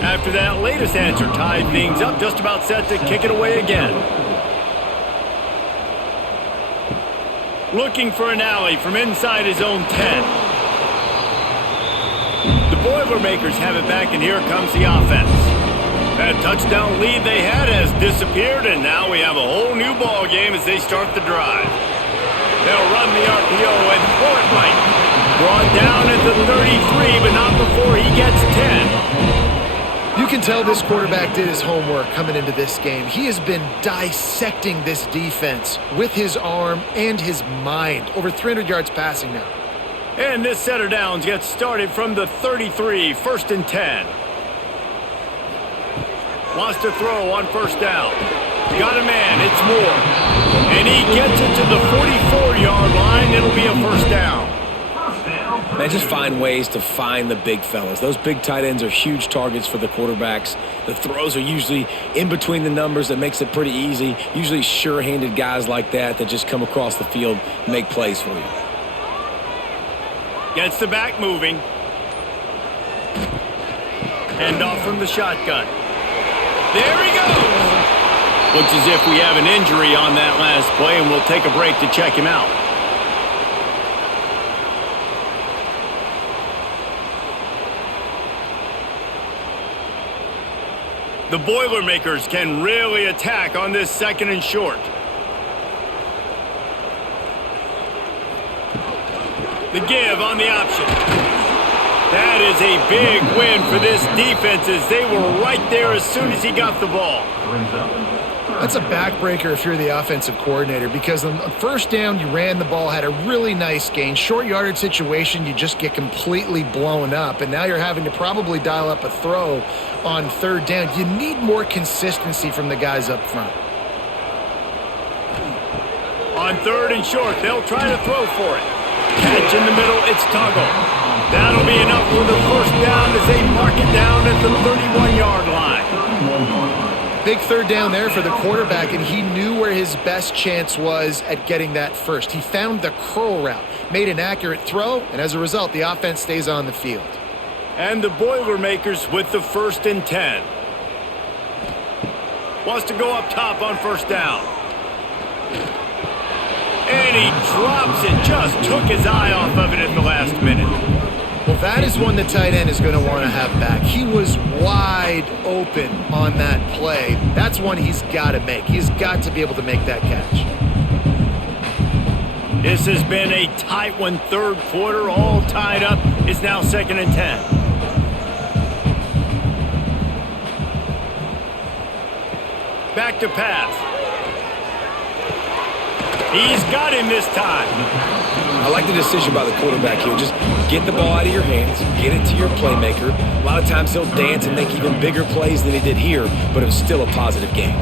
24. After that latest answer tied things up, just about set to kick it away again. Looking for an alley from inside his own 10. The Boilermakers have it back, and here comes the offense. That touchdown lead they had has disappeared, and now we have a whole new ball game as they start the drive. They'll run the RPO and throw it right. Brought down at the 33, but not before he gets 10. You can tell this quarterback did his homework coming into this game. He has been dissecting this defense with his arm and his mind. Over 300 yards passing now. And this set of downs gets started from the 33, 1st and 10. Wants to throw on 1st down. Got a man, it's Moore. And he gets it to the 44-yard line. It'll be a 1st down. Man, just find ways to find the big fellas. Those big tight ends are huge targets for the quarterbacks. The throws are usually in between the numbers. That makes it pretty easy. Usually sure-handed guys like that just come across the field and make plays for you. Gets the back moving. Hand off from the shotgun. There he goes. Looks as if we have an injury on that last play, and we'll take a break to check him out. The Boilermakers can really attack on this 2nd and short. The give on the option. That is a big win for this defense as they were right there as soon as he got the ball. That's a backbreaker if you're the offensive coordinator because on 1st down, you ran the ball, had a really nice gain. Short yardage situation, you just get completely blown up, and now you're having to probably dial up a throw on 3rd down. You need more consistency from the guys up front. On 3rd and short, they'll try to throw for it. Catch in the middle, it's Toggle. That'll be enough for the first down as they mark it down at the 31-yard line. Big third down there for the quarterback, and he knew where his best chance was at getting that first. He found the curl route, made an accurate throw, and as a result, the offense stays on the field. And the Boilermakers with the 1st and 10. Wants to go up top on first down. And he drops it. Just took his eye off of it in the last minute. Well, that is one the tight end is going to want to have back. He was wide open on that play. That's one he's got to make. He's got to be able to make that catch. This has been a tight one. Third quarter, all tied up. It's now 2nd and 10. Back to pass. He's got him this time. I like the decision by the quarterback here. Just get the ball out of your hands, get it to your playmaker. A lot of times he'll dance and make even bigger plays than he did here, but it was still a positive game.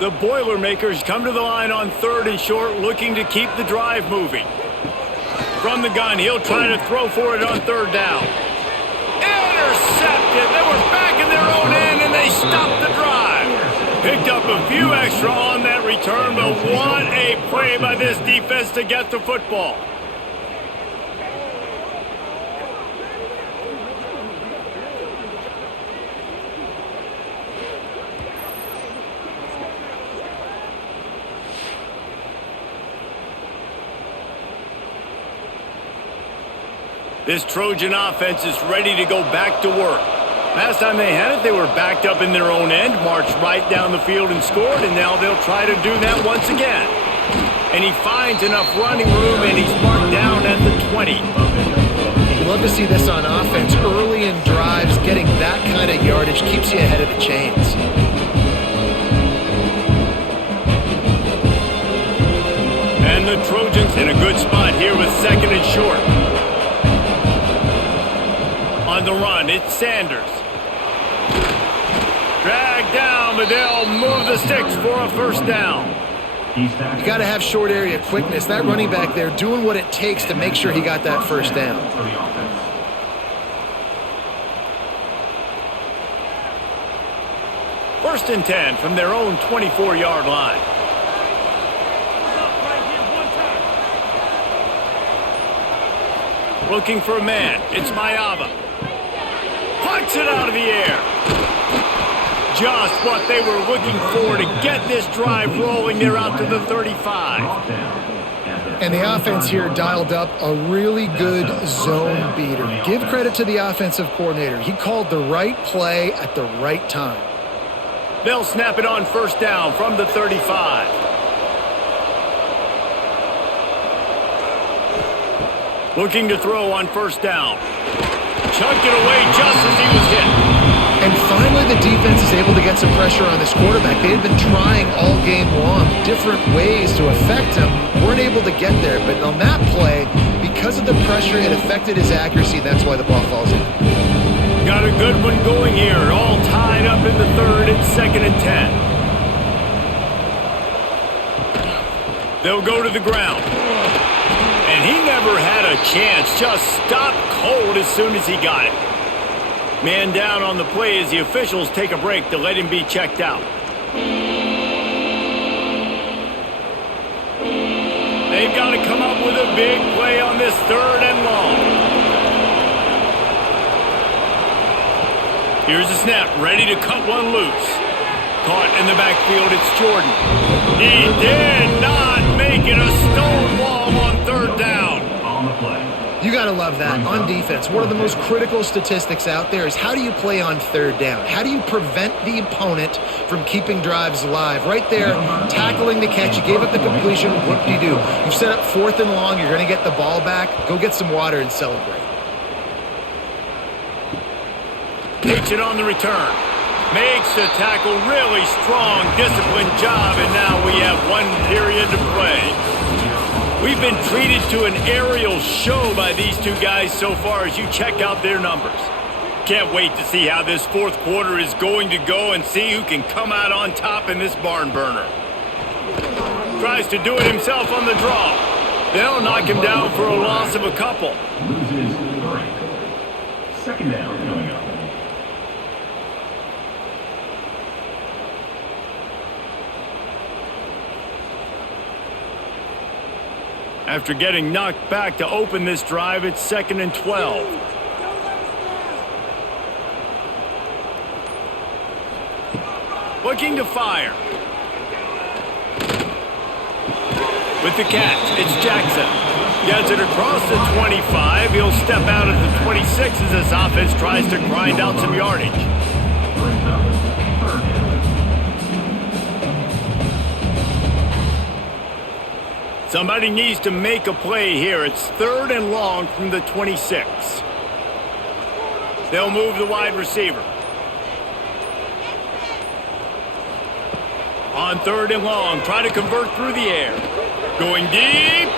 The Boilermakers come to the line on 3rd and short, looking to keep the drive moving. From the gun, he'll try to throw for it on 3rd down. Intercepted. They were back in their own end, and they stopped the drive. Picked up a few extra on that return, but what a play by this defense to get the football. This Trojan offense is ready to go back to work. Last time they had it, they were backed up in their own end, marched right down the field and scored, and now they'll try to do that once again. And he finds enough running room, and he's marked down at the 20. You love to see this on offense. Early in drives, getting that kind of yardage keeps you ahead of the chains. And the Trojans in a good spot here with 2nd and short. On the run, it's Sanders. Dragged down, but they'll move the sticks for a first down. You got to have short area quickness. That running back there doing what it takes to make sure he got that first down. First and 10 from their own 24-yard line. Looking for a man. It's Mayava. Punts it out of the air. Just what they were looking for to get this drive rolling. They're out to the 35. And the offense here dialed up a really good zone beater. Give credit to the offensive coordinator. He called the right play at the right time. They'll snap it on first down from the 35. Looking to throw on first down. Chucked it away just as he was hit. And finally the defense is able to get some pressure on this quarterback. They had been trying all game long different ways to affect him. Weren't able to get there. But on that play, because of the pressure, it affected his accuracy. That's why the ball falls in. Got a good one going here. All tied up in the 3rd. It's 2nd and 10. They'll go to the ground. And he never had a chance. Just stopped cold as soon as he got it. Man down on the play as the officials take a break to let him be checked out. They've got to come up with a big play on this 3rd and long. Here's a snap, ready to cut one loose. Caught in the backfield, it's Jordan. He did not make it a stone wall on 3rd down. On the play. You got to love that on defense. One of the most critical statistics out there is how do you play on 3rd down? How do you prevent the opponent from keeping drives alive? Right there, tackling the catch. You gave up the completion. What do you do? You've set up 4th and long. You're going to get the ball back. Go get some water and celebrate. Takes it on the return. Makes the tackle, really strong, disciplined job, and now we have 1 period to play. We've been treated to an aerial show by these two guys so far as you check out their numbers. Can't wait to see how this 4th quarter is going to go and see who can come out on top in this barn burner. Tries to do it himself on the draw. They'll knock him down for a loss of a couple. Loses 3. Second down coming up. After getting knocked back to open this drive, it's 2nd and 12. Looking to fire. With the catch, it's Jackson. Gets it across the 25. He'll step out at the 26 as this offense tries to grind out some yardage. Brings up 3rd down. Somebody needs to make a play here. It's 3rd and long from the 26. They'll move the wide receiver. On 3rd and long, try to convert through the air. Going deep.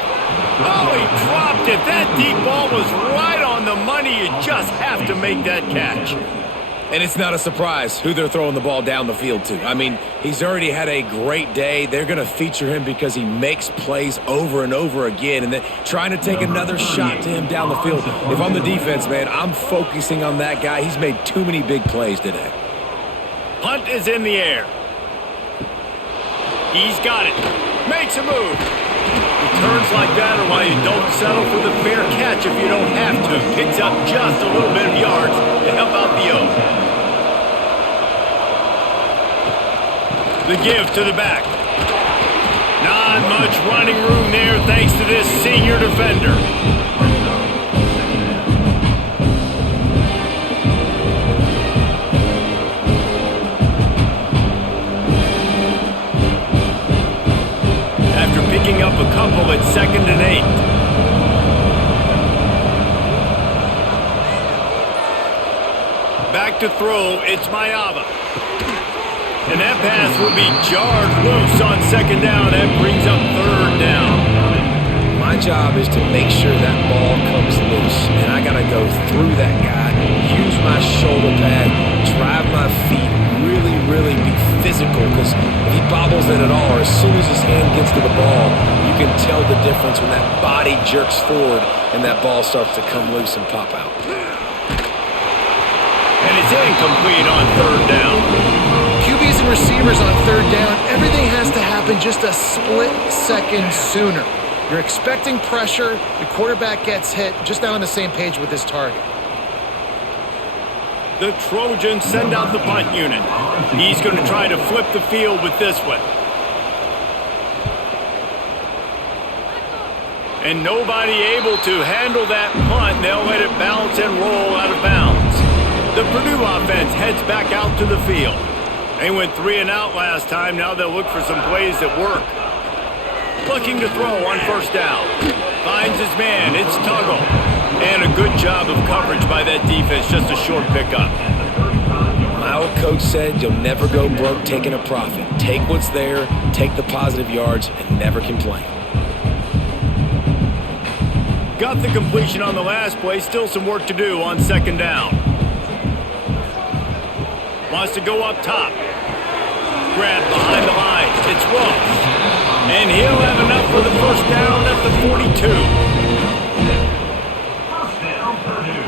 Oh, he dropped it. That deep ball was right on the money. You just have to make that catch. And it's not a surprise who they're throwing the ball down the field to. I mean, he's already had a great day. They're going to feature him because he makes plays over and over again, and then trying to take another shot to him down the field. If I'm the defense, man, I'm focusing on that guy. He's made too many big plays today. Punt is in the air. He's got it. Makes a move. Returns like that are why you don't settle for the fair catch if you don't have to. Picks up just a little bit of yards to help out the O. The give to the back. Not much running room there thanks to this senior defender. After picking up a couple at 2nd and 8. Back to throw, it's Mayava. And that pass will be jarred loose on 2nd down. That brings up 3rd down. My job is to make sure that ball comes loose, and I got to go through that guy, use my shoulder pad, drive my feet, really be physical, because if he bobbles it at all, or as soon as his hand gets to the ball, you can tell the difference when that body jerks forward and that ball starts to come loose and pop out. And it's incomplete on 3rd down. QBs and receivers on 3rd down, everything has to happen just a split second sooner. You're expecting pressure, the quarterback gets hit, just not on the same page with his target. The Trojans send out the punt unit. He's going to try to flip the field with this one. And nobody able to handle that punt. They'll let it bounce and roll out of bounds. The Purdue offense heads back out to the field. They went 3 and out last time. Now they'll look for some plays that work. Looking to throw on 1st down. Finds his man. It's Tuggle. And a good job of coverage by that defense. Just a short pickup. My old coach said you'll never go broke taking a profit. Take what's there, take the positive yards, and never complain. Got the completion on the last play. Still some work to do on 2nd down. Wants to go up top. Grab behind the lines. It's Ross. And he'll have enough for the 1st down at the 42. 1st down, Purdue.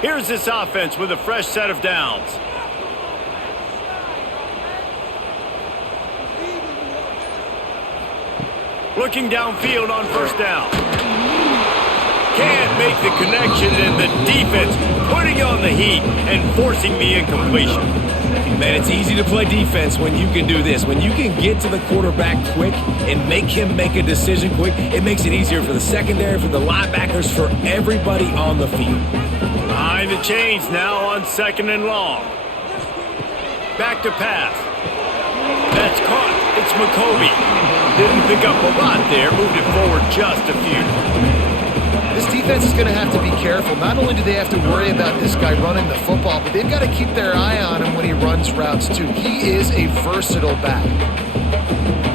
Here's this offense with a fresh set of downs. Looking downfield on 1st down. Can't make the connection, and the defense putting on the heat and forcing the incompletion. Man, it's easy to play defense when you can do this. When you can get to the quarterback quick and make him make a decision quick, it makes it easier for the secondary, for the linebackers, for everybody on the field. Behind the chains now on 2nd and long. Back to pass. That's caught. It's McCoby. Didn't pick up a lot there. Moved it forward just a few. This defense is going to have to be careful. Not only do they have to worry about this guy running the football, but they've got to keep their eye on him when he runs routes too. He is a versatile back.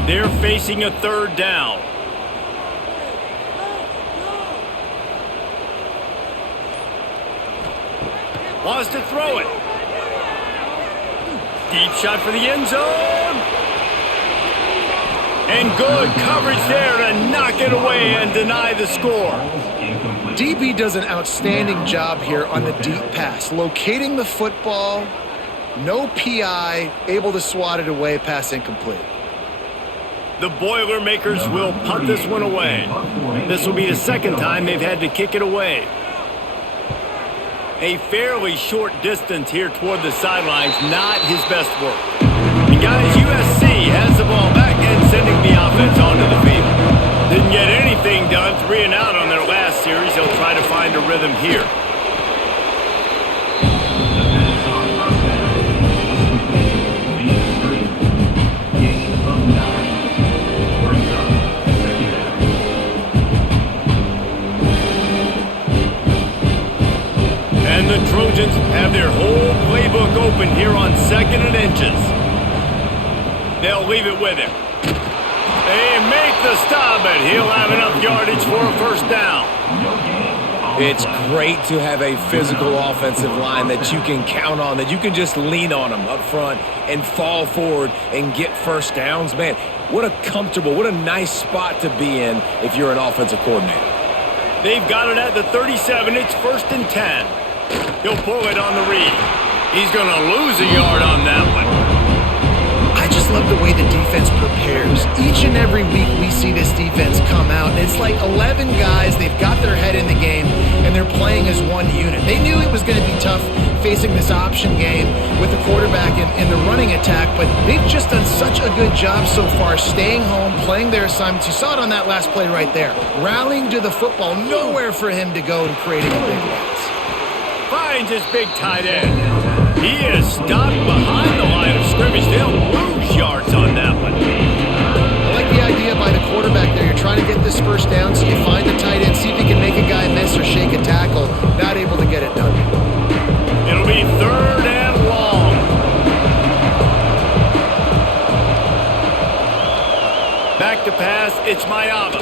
They're facing a 3rd down. Wants to throw it. Deep shot for the end zone. And good coverage there to knock it away and deny the score. DB does an outstanding job here on the deep pass, locating the football, no PI, able to swat it away, pass incomplete. The Boilermakers will punt this one away. This will be the second time they've had to kick it away. A fairly short distance here toward the sidelines, not his best work. And guys, USC has the ball back and sending the offense onto the field. Didn't get anything done, 3 and out on their last series. They'll try to find a rhythm here. And the Trojans have their whole playbook open here on 2nd and inches. They'll leave it with him. They make the stop, but he'll have enough yardage for a first down. It's great to have a physical offensive line that you can count on, that you can just lean on them up front and fall forward and get first downs. Man, what a comfortable, what a nice spot to be in if you're an offensive coordinator. They've got it at the 37. It's 1st and 10. He'll pull it on the read. He's going to lose a yard on that one. I just love the way the defense prepares. Each and every week we see this defense come out, and it's like 11 guys. They've got their head in the game, and they're playing as one unit. They knew it was going to be tough facing this option game with the quarterback in the running attack, but they've just done such a good job so far staying home, playing their assignments. You saw it on that last play right there. Rallying to the football, nowhere for him to go and creating a big loss. Finds his big tight end. He is stopped behind the line of scrimmage. They'll lose yards on that one. I like the idea by the quarterback there. You're trying to get this first down, so you find the tight end, see if you can make a guy miss or shake a tackle. Not able to get it done. It'll be 3rd and long. Back to pass, it's Mayava.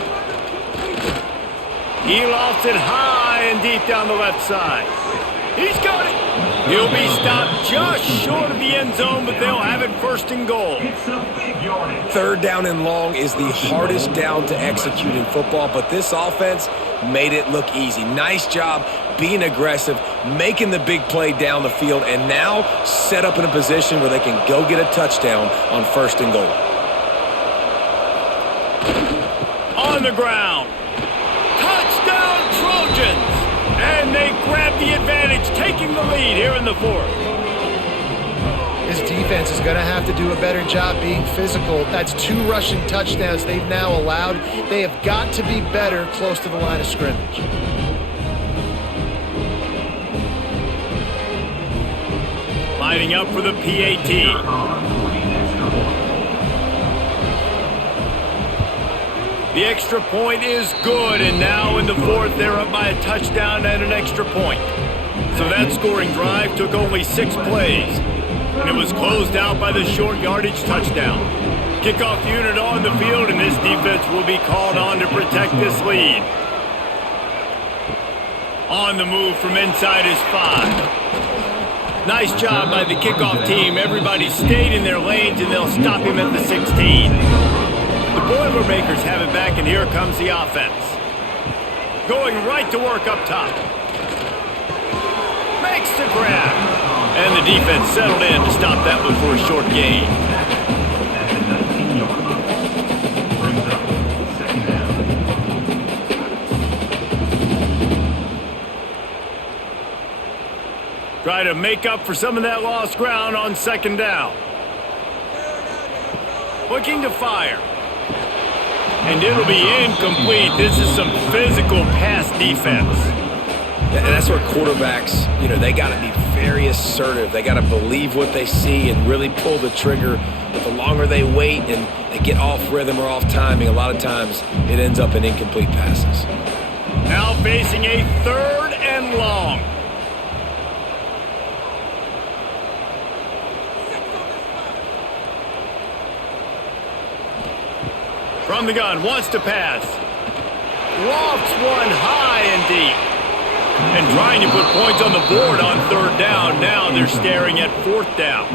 He lofts it high and deep down the left side. He's got it. He'll be stopped just short of the end zone, but they'll have it 1st and goal. 3rd down and long is the hardest down to execute in football, but this offense made it look easy. Nice job being aggressive, making the big play down the field, and now set up in a position where they can go get a touchdown on 1st and goal. On the ground. Touchdown, Trojans! And they grab the advantage, taking the lead here in the 4th. This defense is going to have to do a better job being physical. That's 2 rushing touchdowns they've now allowed. They have got to be better close to the line of scrimmage. Lining up for the PAT. The extra point is good, and now in the 4th, they're up by a touchdown and an extra point. So that scoring drive took only 6 plays, and it was closed out by the short yardage touchdown. Kickoff unit on the field, and this defense will be called on to protect this lead. On the move from inside is 5. Nice job by the kickoff team. Everybody stayed in their lanes, and they'll stop him at the 16. The Boilermakers have it back, and here comes the offense. Going right to work up top. Makes the grab. And the defense settled in to stop that one for a short gain. Try to make up for some of that lost ground on 2nd down. Looking to fire. And it'll be incomplete. This is some physical pass defense. And that's where quarterbacks, they got to be very assertive. They got to believe what they see and really pull the trigger. But the longer they wait and they get off rhythm or off timing, a lot of times it ends up in incomplete passes. Now facing a 3rd and long. From the gun, wants to pass. Lofts one high and deep. And trying to put points on the board on third down. Now they're staring at fourth down.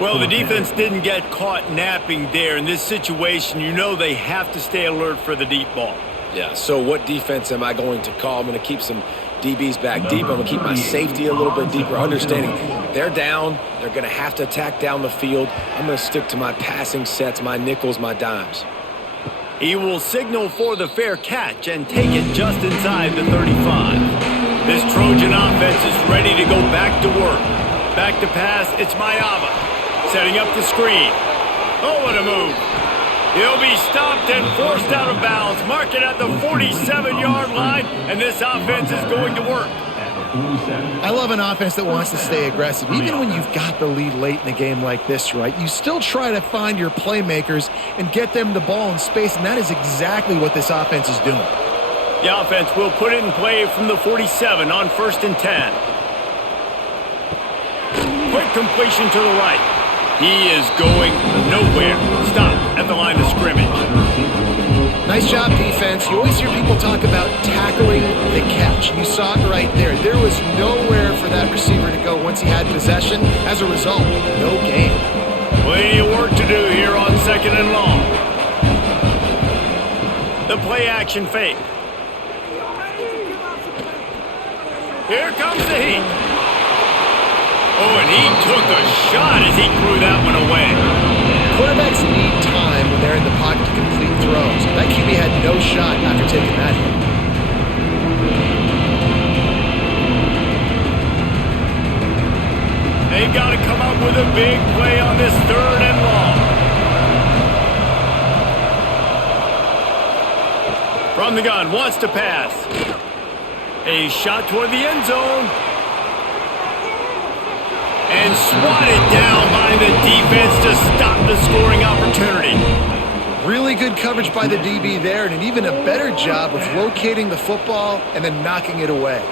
Well, the defense didn't get caught napping there. In this situation, you know they have to stay alert for the deep ball. Yeah, so what defense am I going to call? I'm going to keep some DBs back deep. I'm going to keep my safety a little bit deeper, understanding they're down. They're going to have to attack down the field. I'm going to stick to my passing sets, my nickels, my dimes. He will signal for the fair catch and take it just inside the 35. This Trojan offense is ready to go back to work. Back to pass, it's Mayava. Setting up the screen. Oh, what a move. He'll be stopped and forced out of bounds. Mark it at the 47-yard line, and this offense is going to work. I love an offense that wants to stay aggressive. Even when you've got the lead late in a game like this, right, you still try to find your playmakers and get them the ball in space, and that is exactly what this offense is doing. The offense will put it in play from the 47 on 1st and 10. Quick completion to the right. He is going nowhere. Stop at the line of scrimmage. Nice job, defense. You always hear people talk about tackling the catch. You saw it right there. There was nowhere for that receiver to go once he had possession. As a result, no gain. Plenty of work to do here on 2nd and long. The play action fake. Here comes the heat. Oh, and he took a shot as he threw that one away. Quarterbacks need time when they're in the pocket to complete throws. That QB had no shot after taking that hit. They've got to come up with a big play on this 3rd and long. From the gun, wants to pass. A shot toward the end zone. And swatted down by the defense to stop the scoring opportunity. Really good coverage by the DB there, and an even a better job of locating the football and then knocking it away.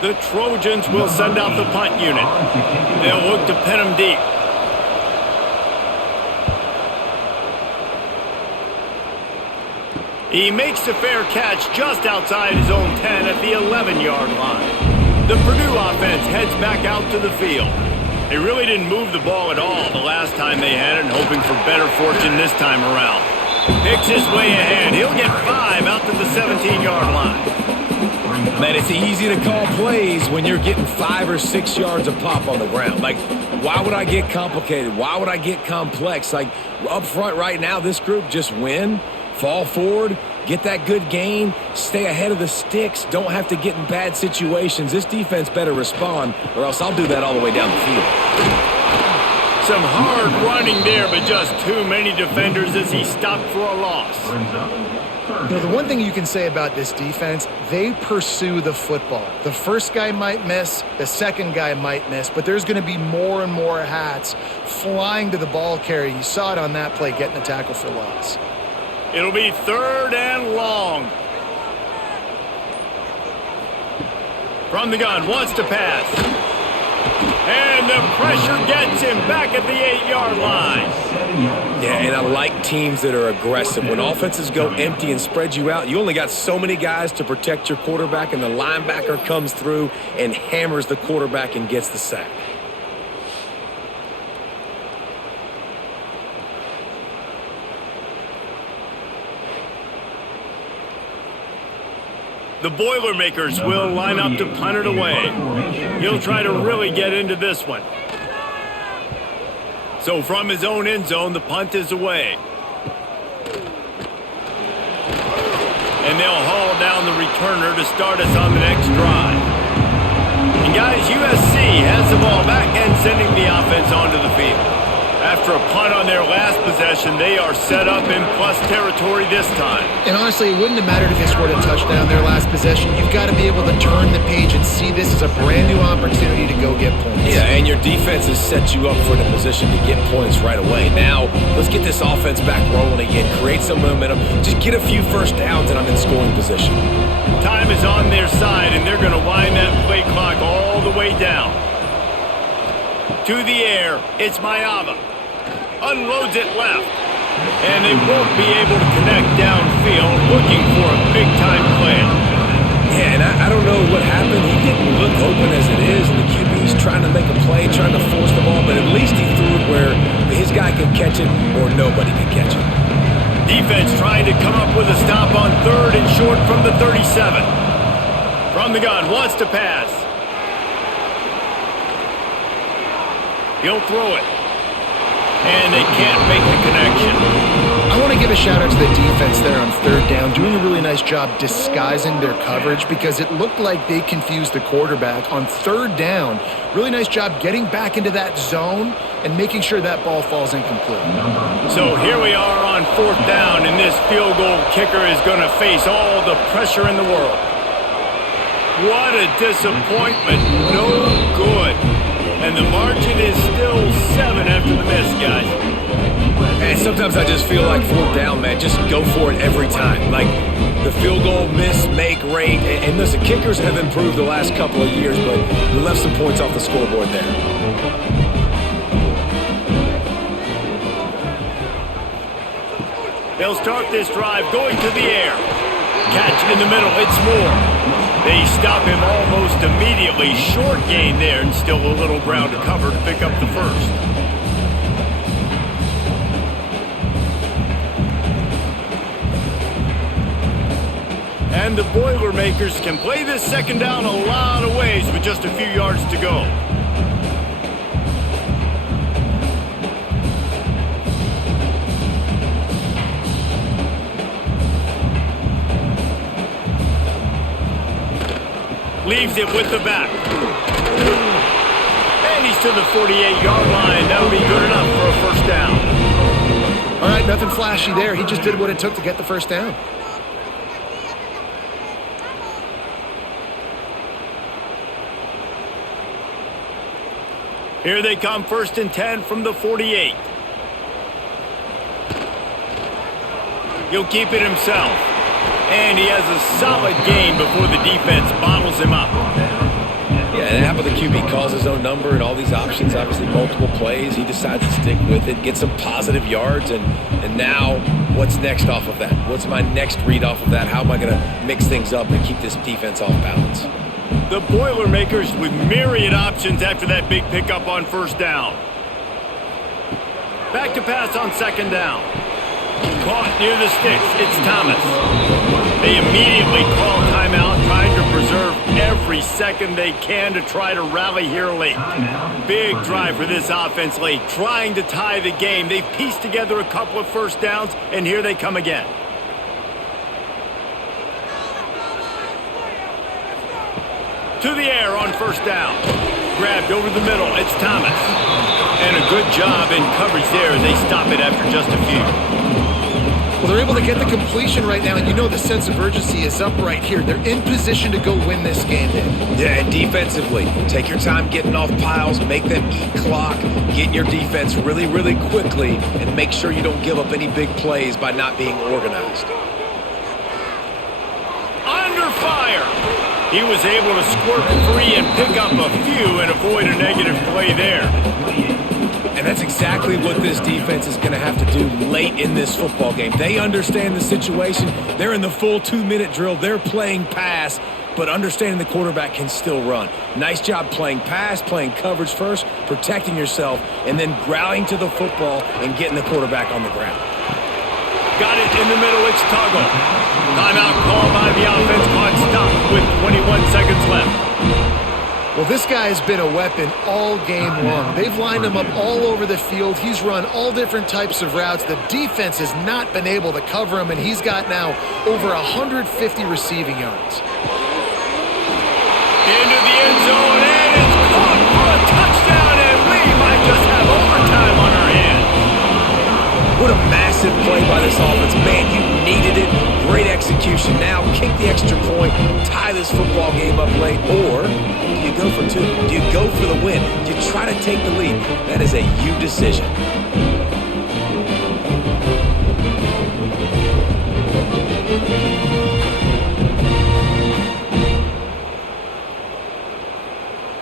The Trojans will send out the punt unit. They'll look to pin him deep. He makes the fair catch just outside his own 10 at the 11-yard line. The Purdue offense heads back out to the field. They really didn't move the ball at all the last time they had it, hoping for better fortune this time around. Picks his way ahead. He'll get 5 out to the 17-yard line. Man, it's easy to call plays when you're getting 5 or 6 yards of pop on the ground. Like, why would I get complicated? Why would I get complex? Like, up front right now, this group just win, fall forward, get that good gain, stay ahead of the sticks, don't have to get in bad situations. This defense better respond, or else I'll do that all the way down the field. Some hard running there, but just too many defenders as he stopped for a loss. You know, the one thing you can say about this defense, they pursue the football. The first guy might miss, the second guy might miss, but there's going to be more and more hats flying to the ball carrier. You saw it on that play, getting a tackle for loss. It'll be 3rd and long. From the gun, wants to pass. And the pressure gets him back at the 8-yard line. Yeah, and I like teams that are aggressive. When offenses go empty and spread you out, you only got so many guys to protect your quarterback, and the linebacker comes through and hammers the quarterback and gets the sack. The Boilermakers will line up to punt it away. He'll try to really get into this one. So from his own end zone, the punt is away. And they'll haul down the returner to start us on the next drive. And guys, USC has the ball back and sending the offense onto the field. After a punt on their last possession, they are set up in plus territory this time. And honestly, it wouldn't have mattered if they scored a touchdown their last possession. You've got to be able to turn the page and see this as a brand new opportunity to go get points. Yeah, and your defense has set you up for the position to get points right away. Now, let's get this offense back rolling again, create some momentum, just get a few first downs, and I'm in scoring position. Time is on their side, and they're going to wind that play clock all the way down. To the air, it's Mayava. Unloads it left. And they won't be able to connect downfield, looking for a big-time trying to force the ball, but at least he threw it where his guy could catch it or nobody could catch it. Defense trying to come up with a stop on 3rd and short from the 37. From the gun, wants to pass. He'll throw it. And they can't make the connection. I want to give a shout out to the defense there on 3rd down, doing a really nice job disguising their coverage because it looked like they confused the quarterback on 3rd down. Really nice job getting back into that zone and making sure that ball falls incomplete. So here we are on 4th down, and this field goal kicker is going to face all the pressure in the world. What a disappointment. No good. And the margin is still 7 after the miss, guys. And sometimes I just feel like 4th down, man, just go for it every time. Like the field goal miss, make rate. And listen, kickers have improved the last couple of years, but we left some points off the scoreboard there. They'll start this drive going to the air. Catch in the middle, it's Moore. They stop him almost immediately. Short gain there and still a little ground to cover to pick up the first. And the Boilermakers can play this 2nd down a lot of ways with just a few yards to go. Leaves it with the back. And he's to the 48-yard line. That'll be good enough for a 1st down. All right, nothing flashy there. He just did what it took to get the 1st down. Here they come, 1st and 10 from the 48. He'll keep it himself. And he has a solid gain before the defense bottles him up. Yeah, and how about the QB calls his own number and all these options, obviously multiple plays. He decides to stick with it, get some positive yards, and now what's next off of that? What's my next read off of that? How am I going to mix things up and keep this defense off balance? The Boilermakers with myriad options after that big pickup on 1st down. Back to pass on 2nd down. Caught near the sticks. It's Thomas. They immediately call timeout, trying to preserve every second they can to try to rally here late. Big drive for this offense late, trying to tie the game. They've pieced together a couple of 1st downs, and here they come again. To the air on 1st down. Grabbed over the middle. It's Thomas. And a good job in coverage there as they stop it after just a few. Well, they're able to get the completion right now, and you know the sense of urgency is up right here. They're in position to go win this game, Dave. Yeah, and defensively, take your time getting off piles, make them eat clock, get your defense really, really quickly, and make sure you don't give up any big plays by not being organized. Under fire! He was able to squirt free and pick up a few and avoid a negative play there. And that's exactly what this defense is going to have to do late in this football game. They understand the situation. They're in the full 2-minute drill. They're playing pass, but understanding the quarterback can still run. Nice job playing pass, playing coverage first, protecting yourself, and then rallying to the football and getting the quarterback on the ground. Got it in the middle. It's Toggle. Timeout called by the offense. Clock stopped with 21 seconds left. Well, this guy has been a weapon all game long. They've lined him up all over the field. He's run all different types of routes. The defense has not been able to cover him, and he's got now over 150 receiving yards. Into the end zone, and it's caught for a touchdown, and we might just have overtime on our hands. What a massive play by this offense. Man, you needed it. Great execution. Now kick the extra point, tie this football game up late, or do you go for 2? Do you go for the win? Do you try to take the lead? That is a you decision.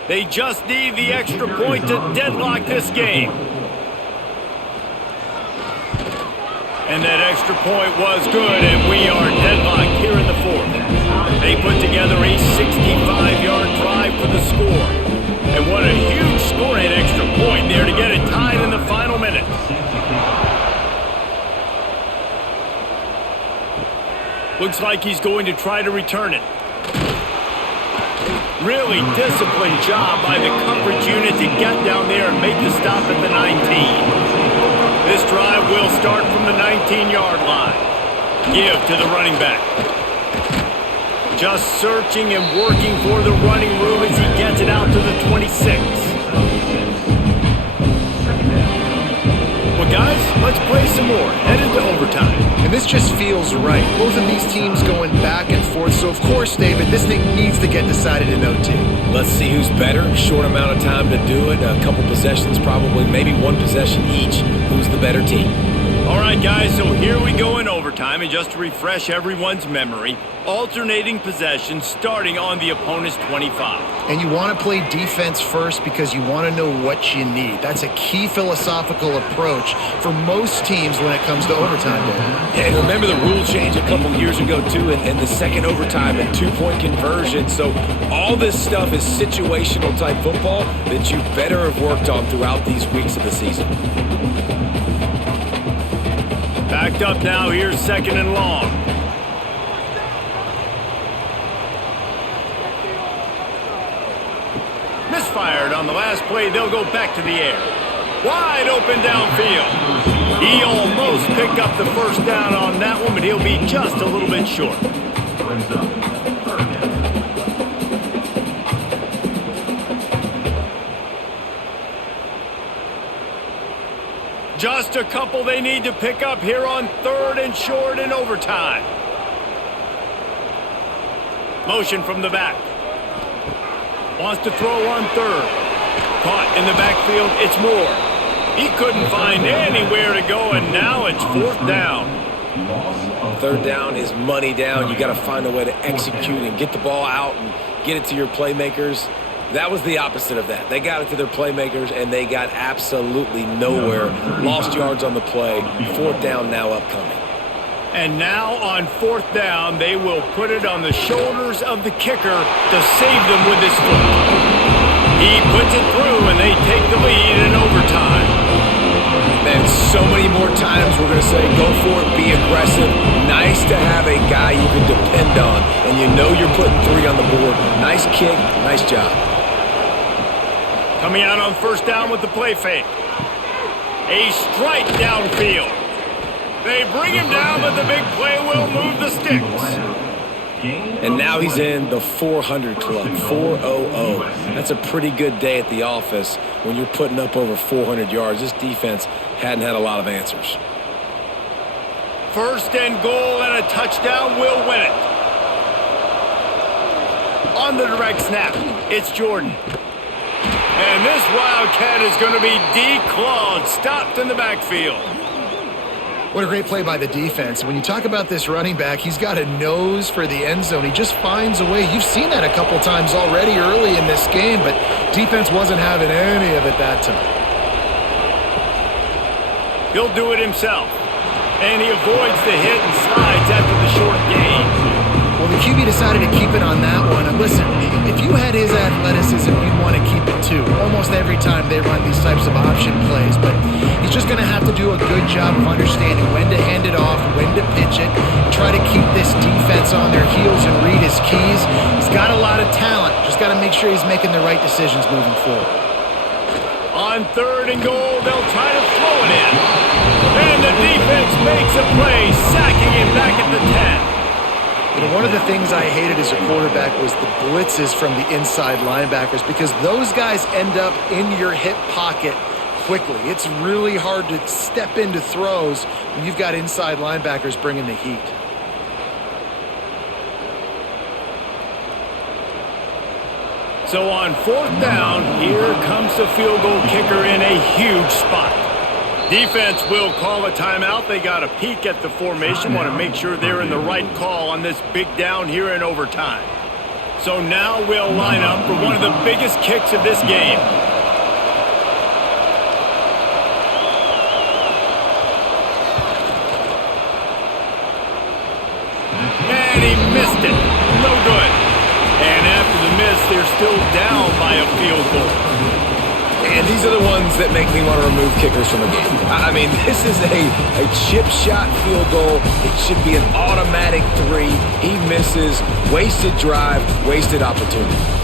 They just need the extra point to deadlock this game. And that extra point was good, and we are deadlocked here in the 4th. They put together a 65-yard drive for the score. And what a huge scoring extra Looks like he's going to try to return it. Really disciplined job by the coverage unit to get down there and make the stop at the 19. This drive will start from the 19-yard line. Give to the running back. Just searching and working for the running room as he gets it out to the 26. Well, guys, let's play some more. Headed to overtime. And this just feels right. Both of these teams going back and forth. So, of course, David, this thing needs to get decided in OT. Let's see who's better. Short amount of time to do it. A couple possessions probably, maybe one possession each. Who's the better team? All right, guys, so here we go in overtime. And just to refresh everyone's memory, alternating possessions starting on the opponent's 25. And you want to play defense first because you want to know what you need. That's a key philosophical approach for most teams when it comes to overtime. Yeah, and remember the rule change a couple years ago, too, and the second overtime and two-point conversion. So all this stuff is situational-type football that you better have worked on throughout these weeks of the season. Backed up now, here's 2nd and long. Misfired on the last play, they'll go back to the air. Wide open downfield. He almost picked up the first down on that one, but he'll be just a little bit short. Brings up 3rd down. Just a couple they need to pick up here on 3rd and short in overtime. Motion from the back. Wants to throw on 3rd. Caught in the backfield, it's Moore. He couldn't find anywhere to go, and now it's 4th down. 3rd down is money down. You got to find a way to execute and get the ball out and get it to your playmakers. That was the opposite of that. They got it to their playmakers, and they got absolutely nowhere. Lost yards on the play. 4th down now upcoming. And now on 4th down, they will put it on the shoulders of the kicker to save them with his foot. He puts it through, and they take the lead in overtime. Man, so many more times we're going to say, go for it, be aggressive. Nice to have a guy you can depend on, and you know you're putting 3 on the board. Nice kick, nice job. Coming out on 1st down with the play fake. A strike downfield. They bring him down, but the big play will move the sticks. And now he's in the 400 club, 400. That's a pretty good day at the office when you're putting up over 400 yards. This defense hadn't had a lot of answers. 1st and goal, and a touchdown will win it. On the direct snap, it's Jordan. And this Wildcat is going to be declawed, stopped in the backfield. What a great play by the defense. When you talk about this running back, he's got a nose for the end zone. He just finds a way. You've seen that a couple times already early in this game, but defense wasn't having any of it that time. He'll do it himself. And he avoids the hit and slides after the short gain. Well, the QB decided to keep it on that one. And listen, if you had his athleticism, you'd want to keep it too. Almost every time they run these types of option plays. But he's just going to have to do a good job of understanding when to hand it off, when to pitch it, try to keep this defense on their heels and read his keys. He's got a lot of talent. Just got to make sure he's making the right decisions moving forward. On 3rd and goal, they'll try to throw it in. And the defense makes a play, sacking him back at the 10. You know, one of the things I hated as a quarterback was the blitzes from the inside linebackers because those guys end up in your hip pocket quickly. It's really hard to step into throws when you've got inside linebackers bringing the heat. So on 4th down, here comes the field goal kicker in a huge spot. Defense will call a timeout. They got a peek at the formation, want to make sure they're in the right call on this big down here in overtime. So now we'll line up for one of the biggest kicks of this game. And he missed it. No good. And after the miss, they're still down by a field goal. And these are the ones that make me want to remove kickers from a game. I mean, this is a chip shot field goal. It should be an automatic 3. He misses. Wasted drive, wasted opportunity.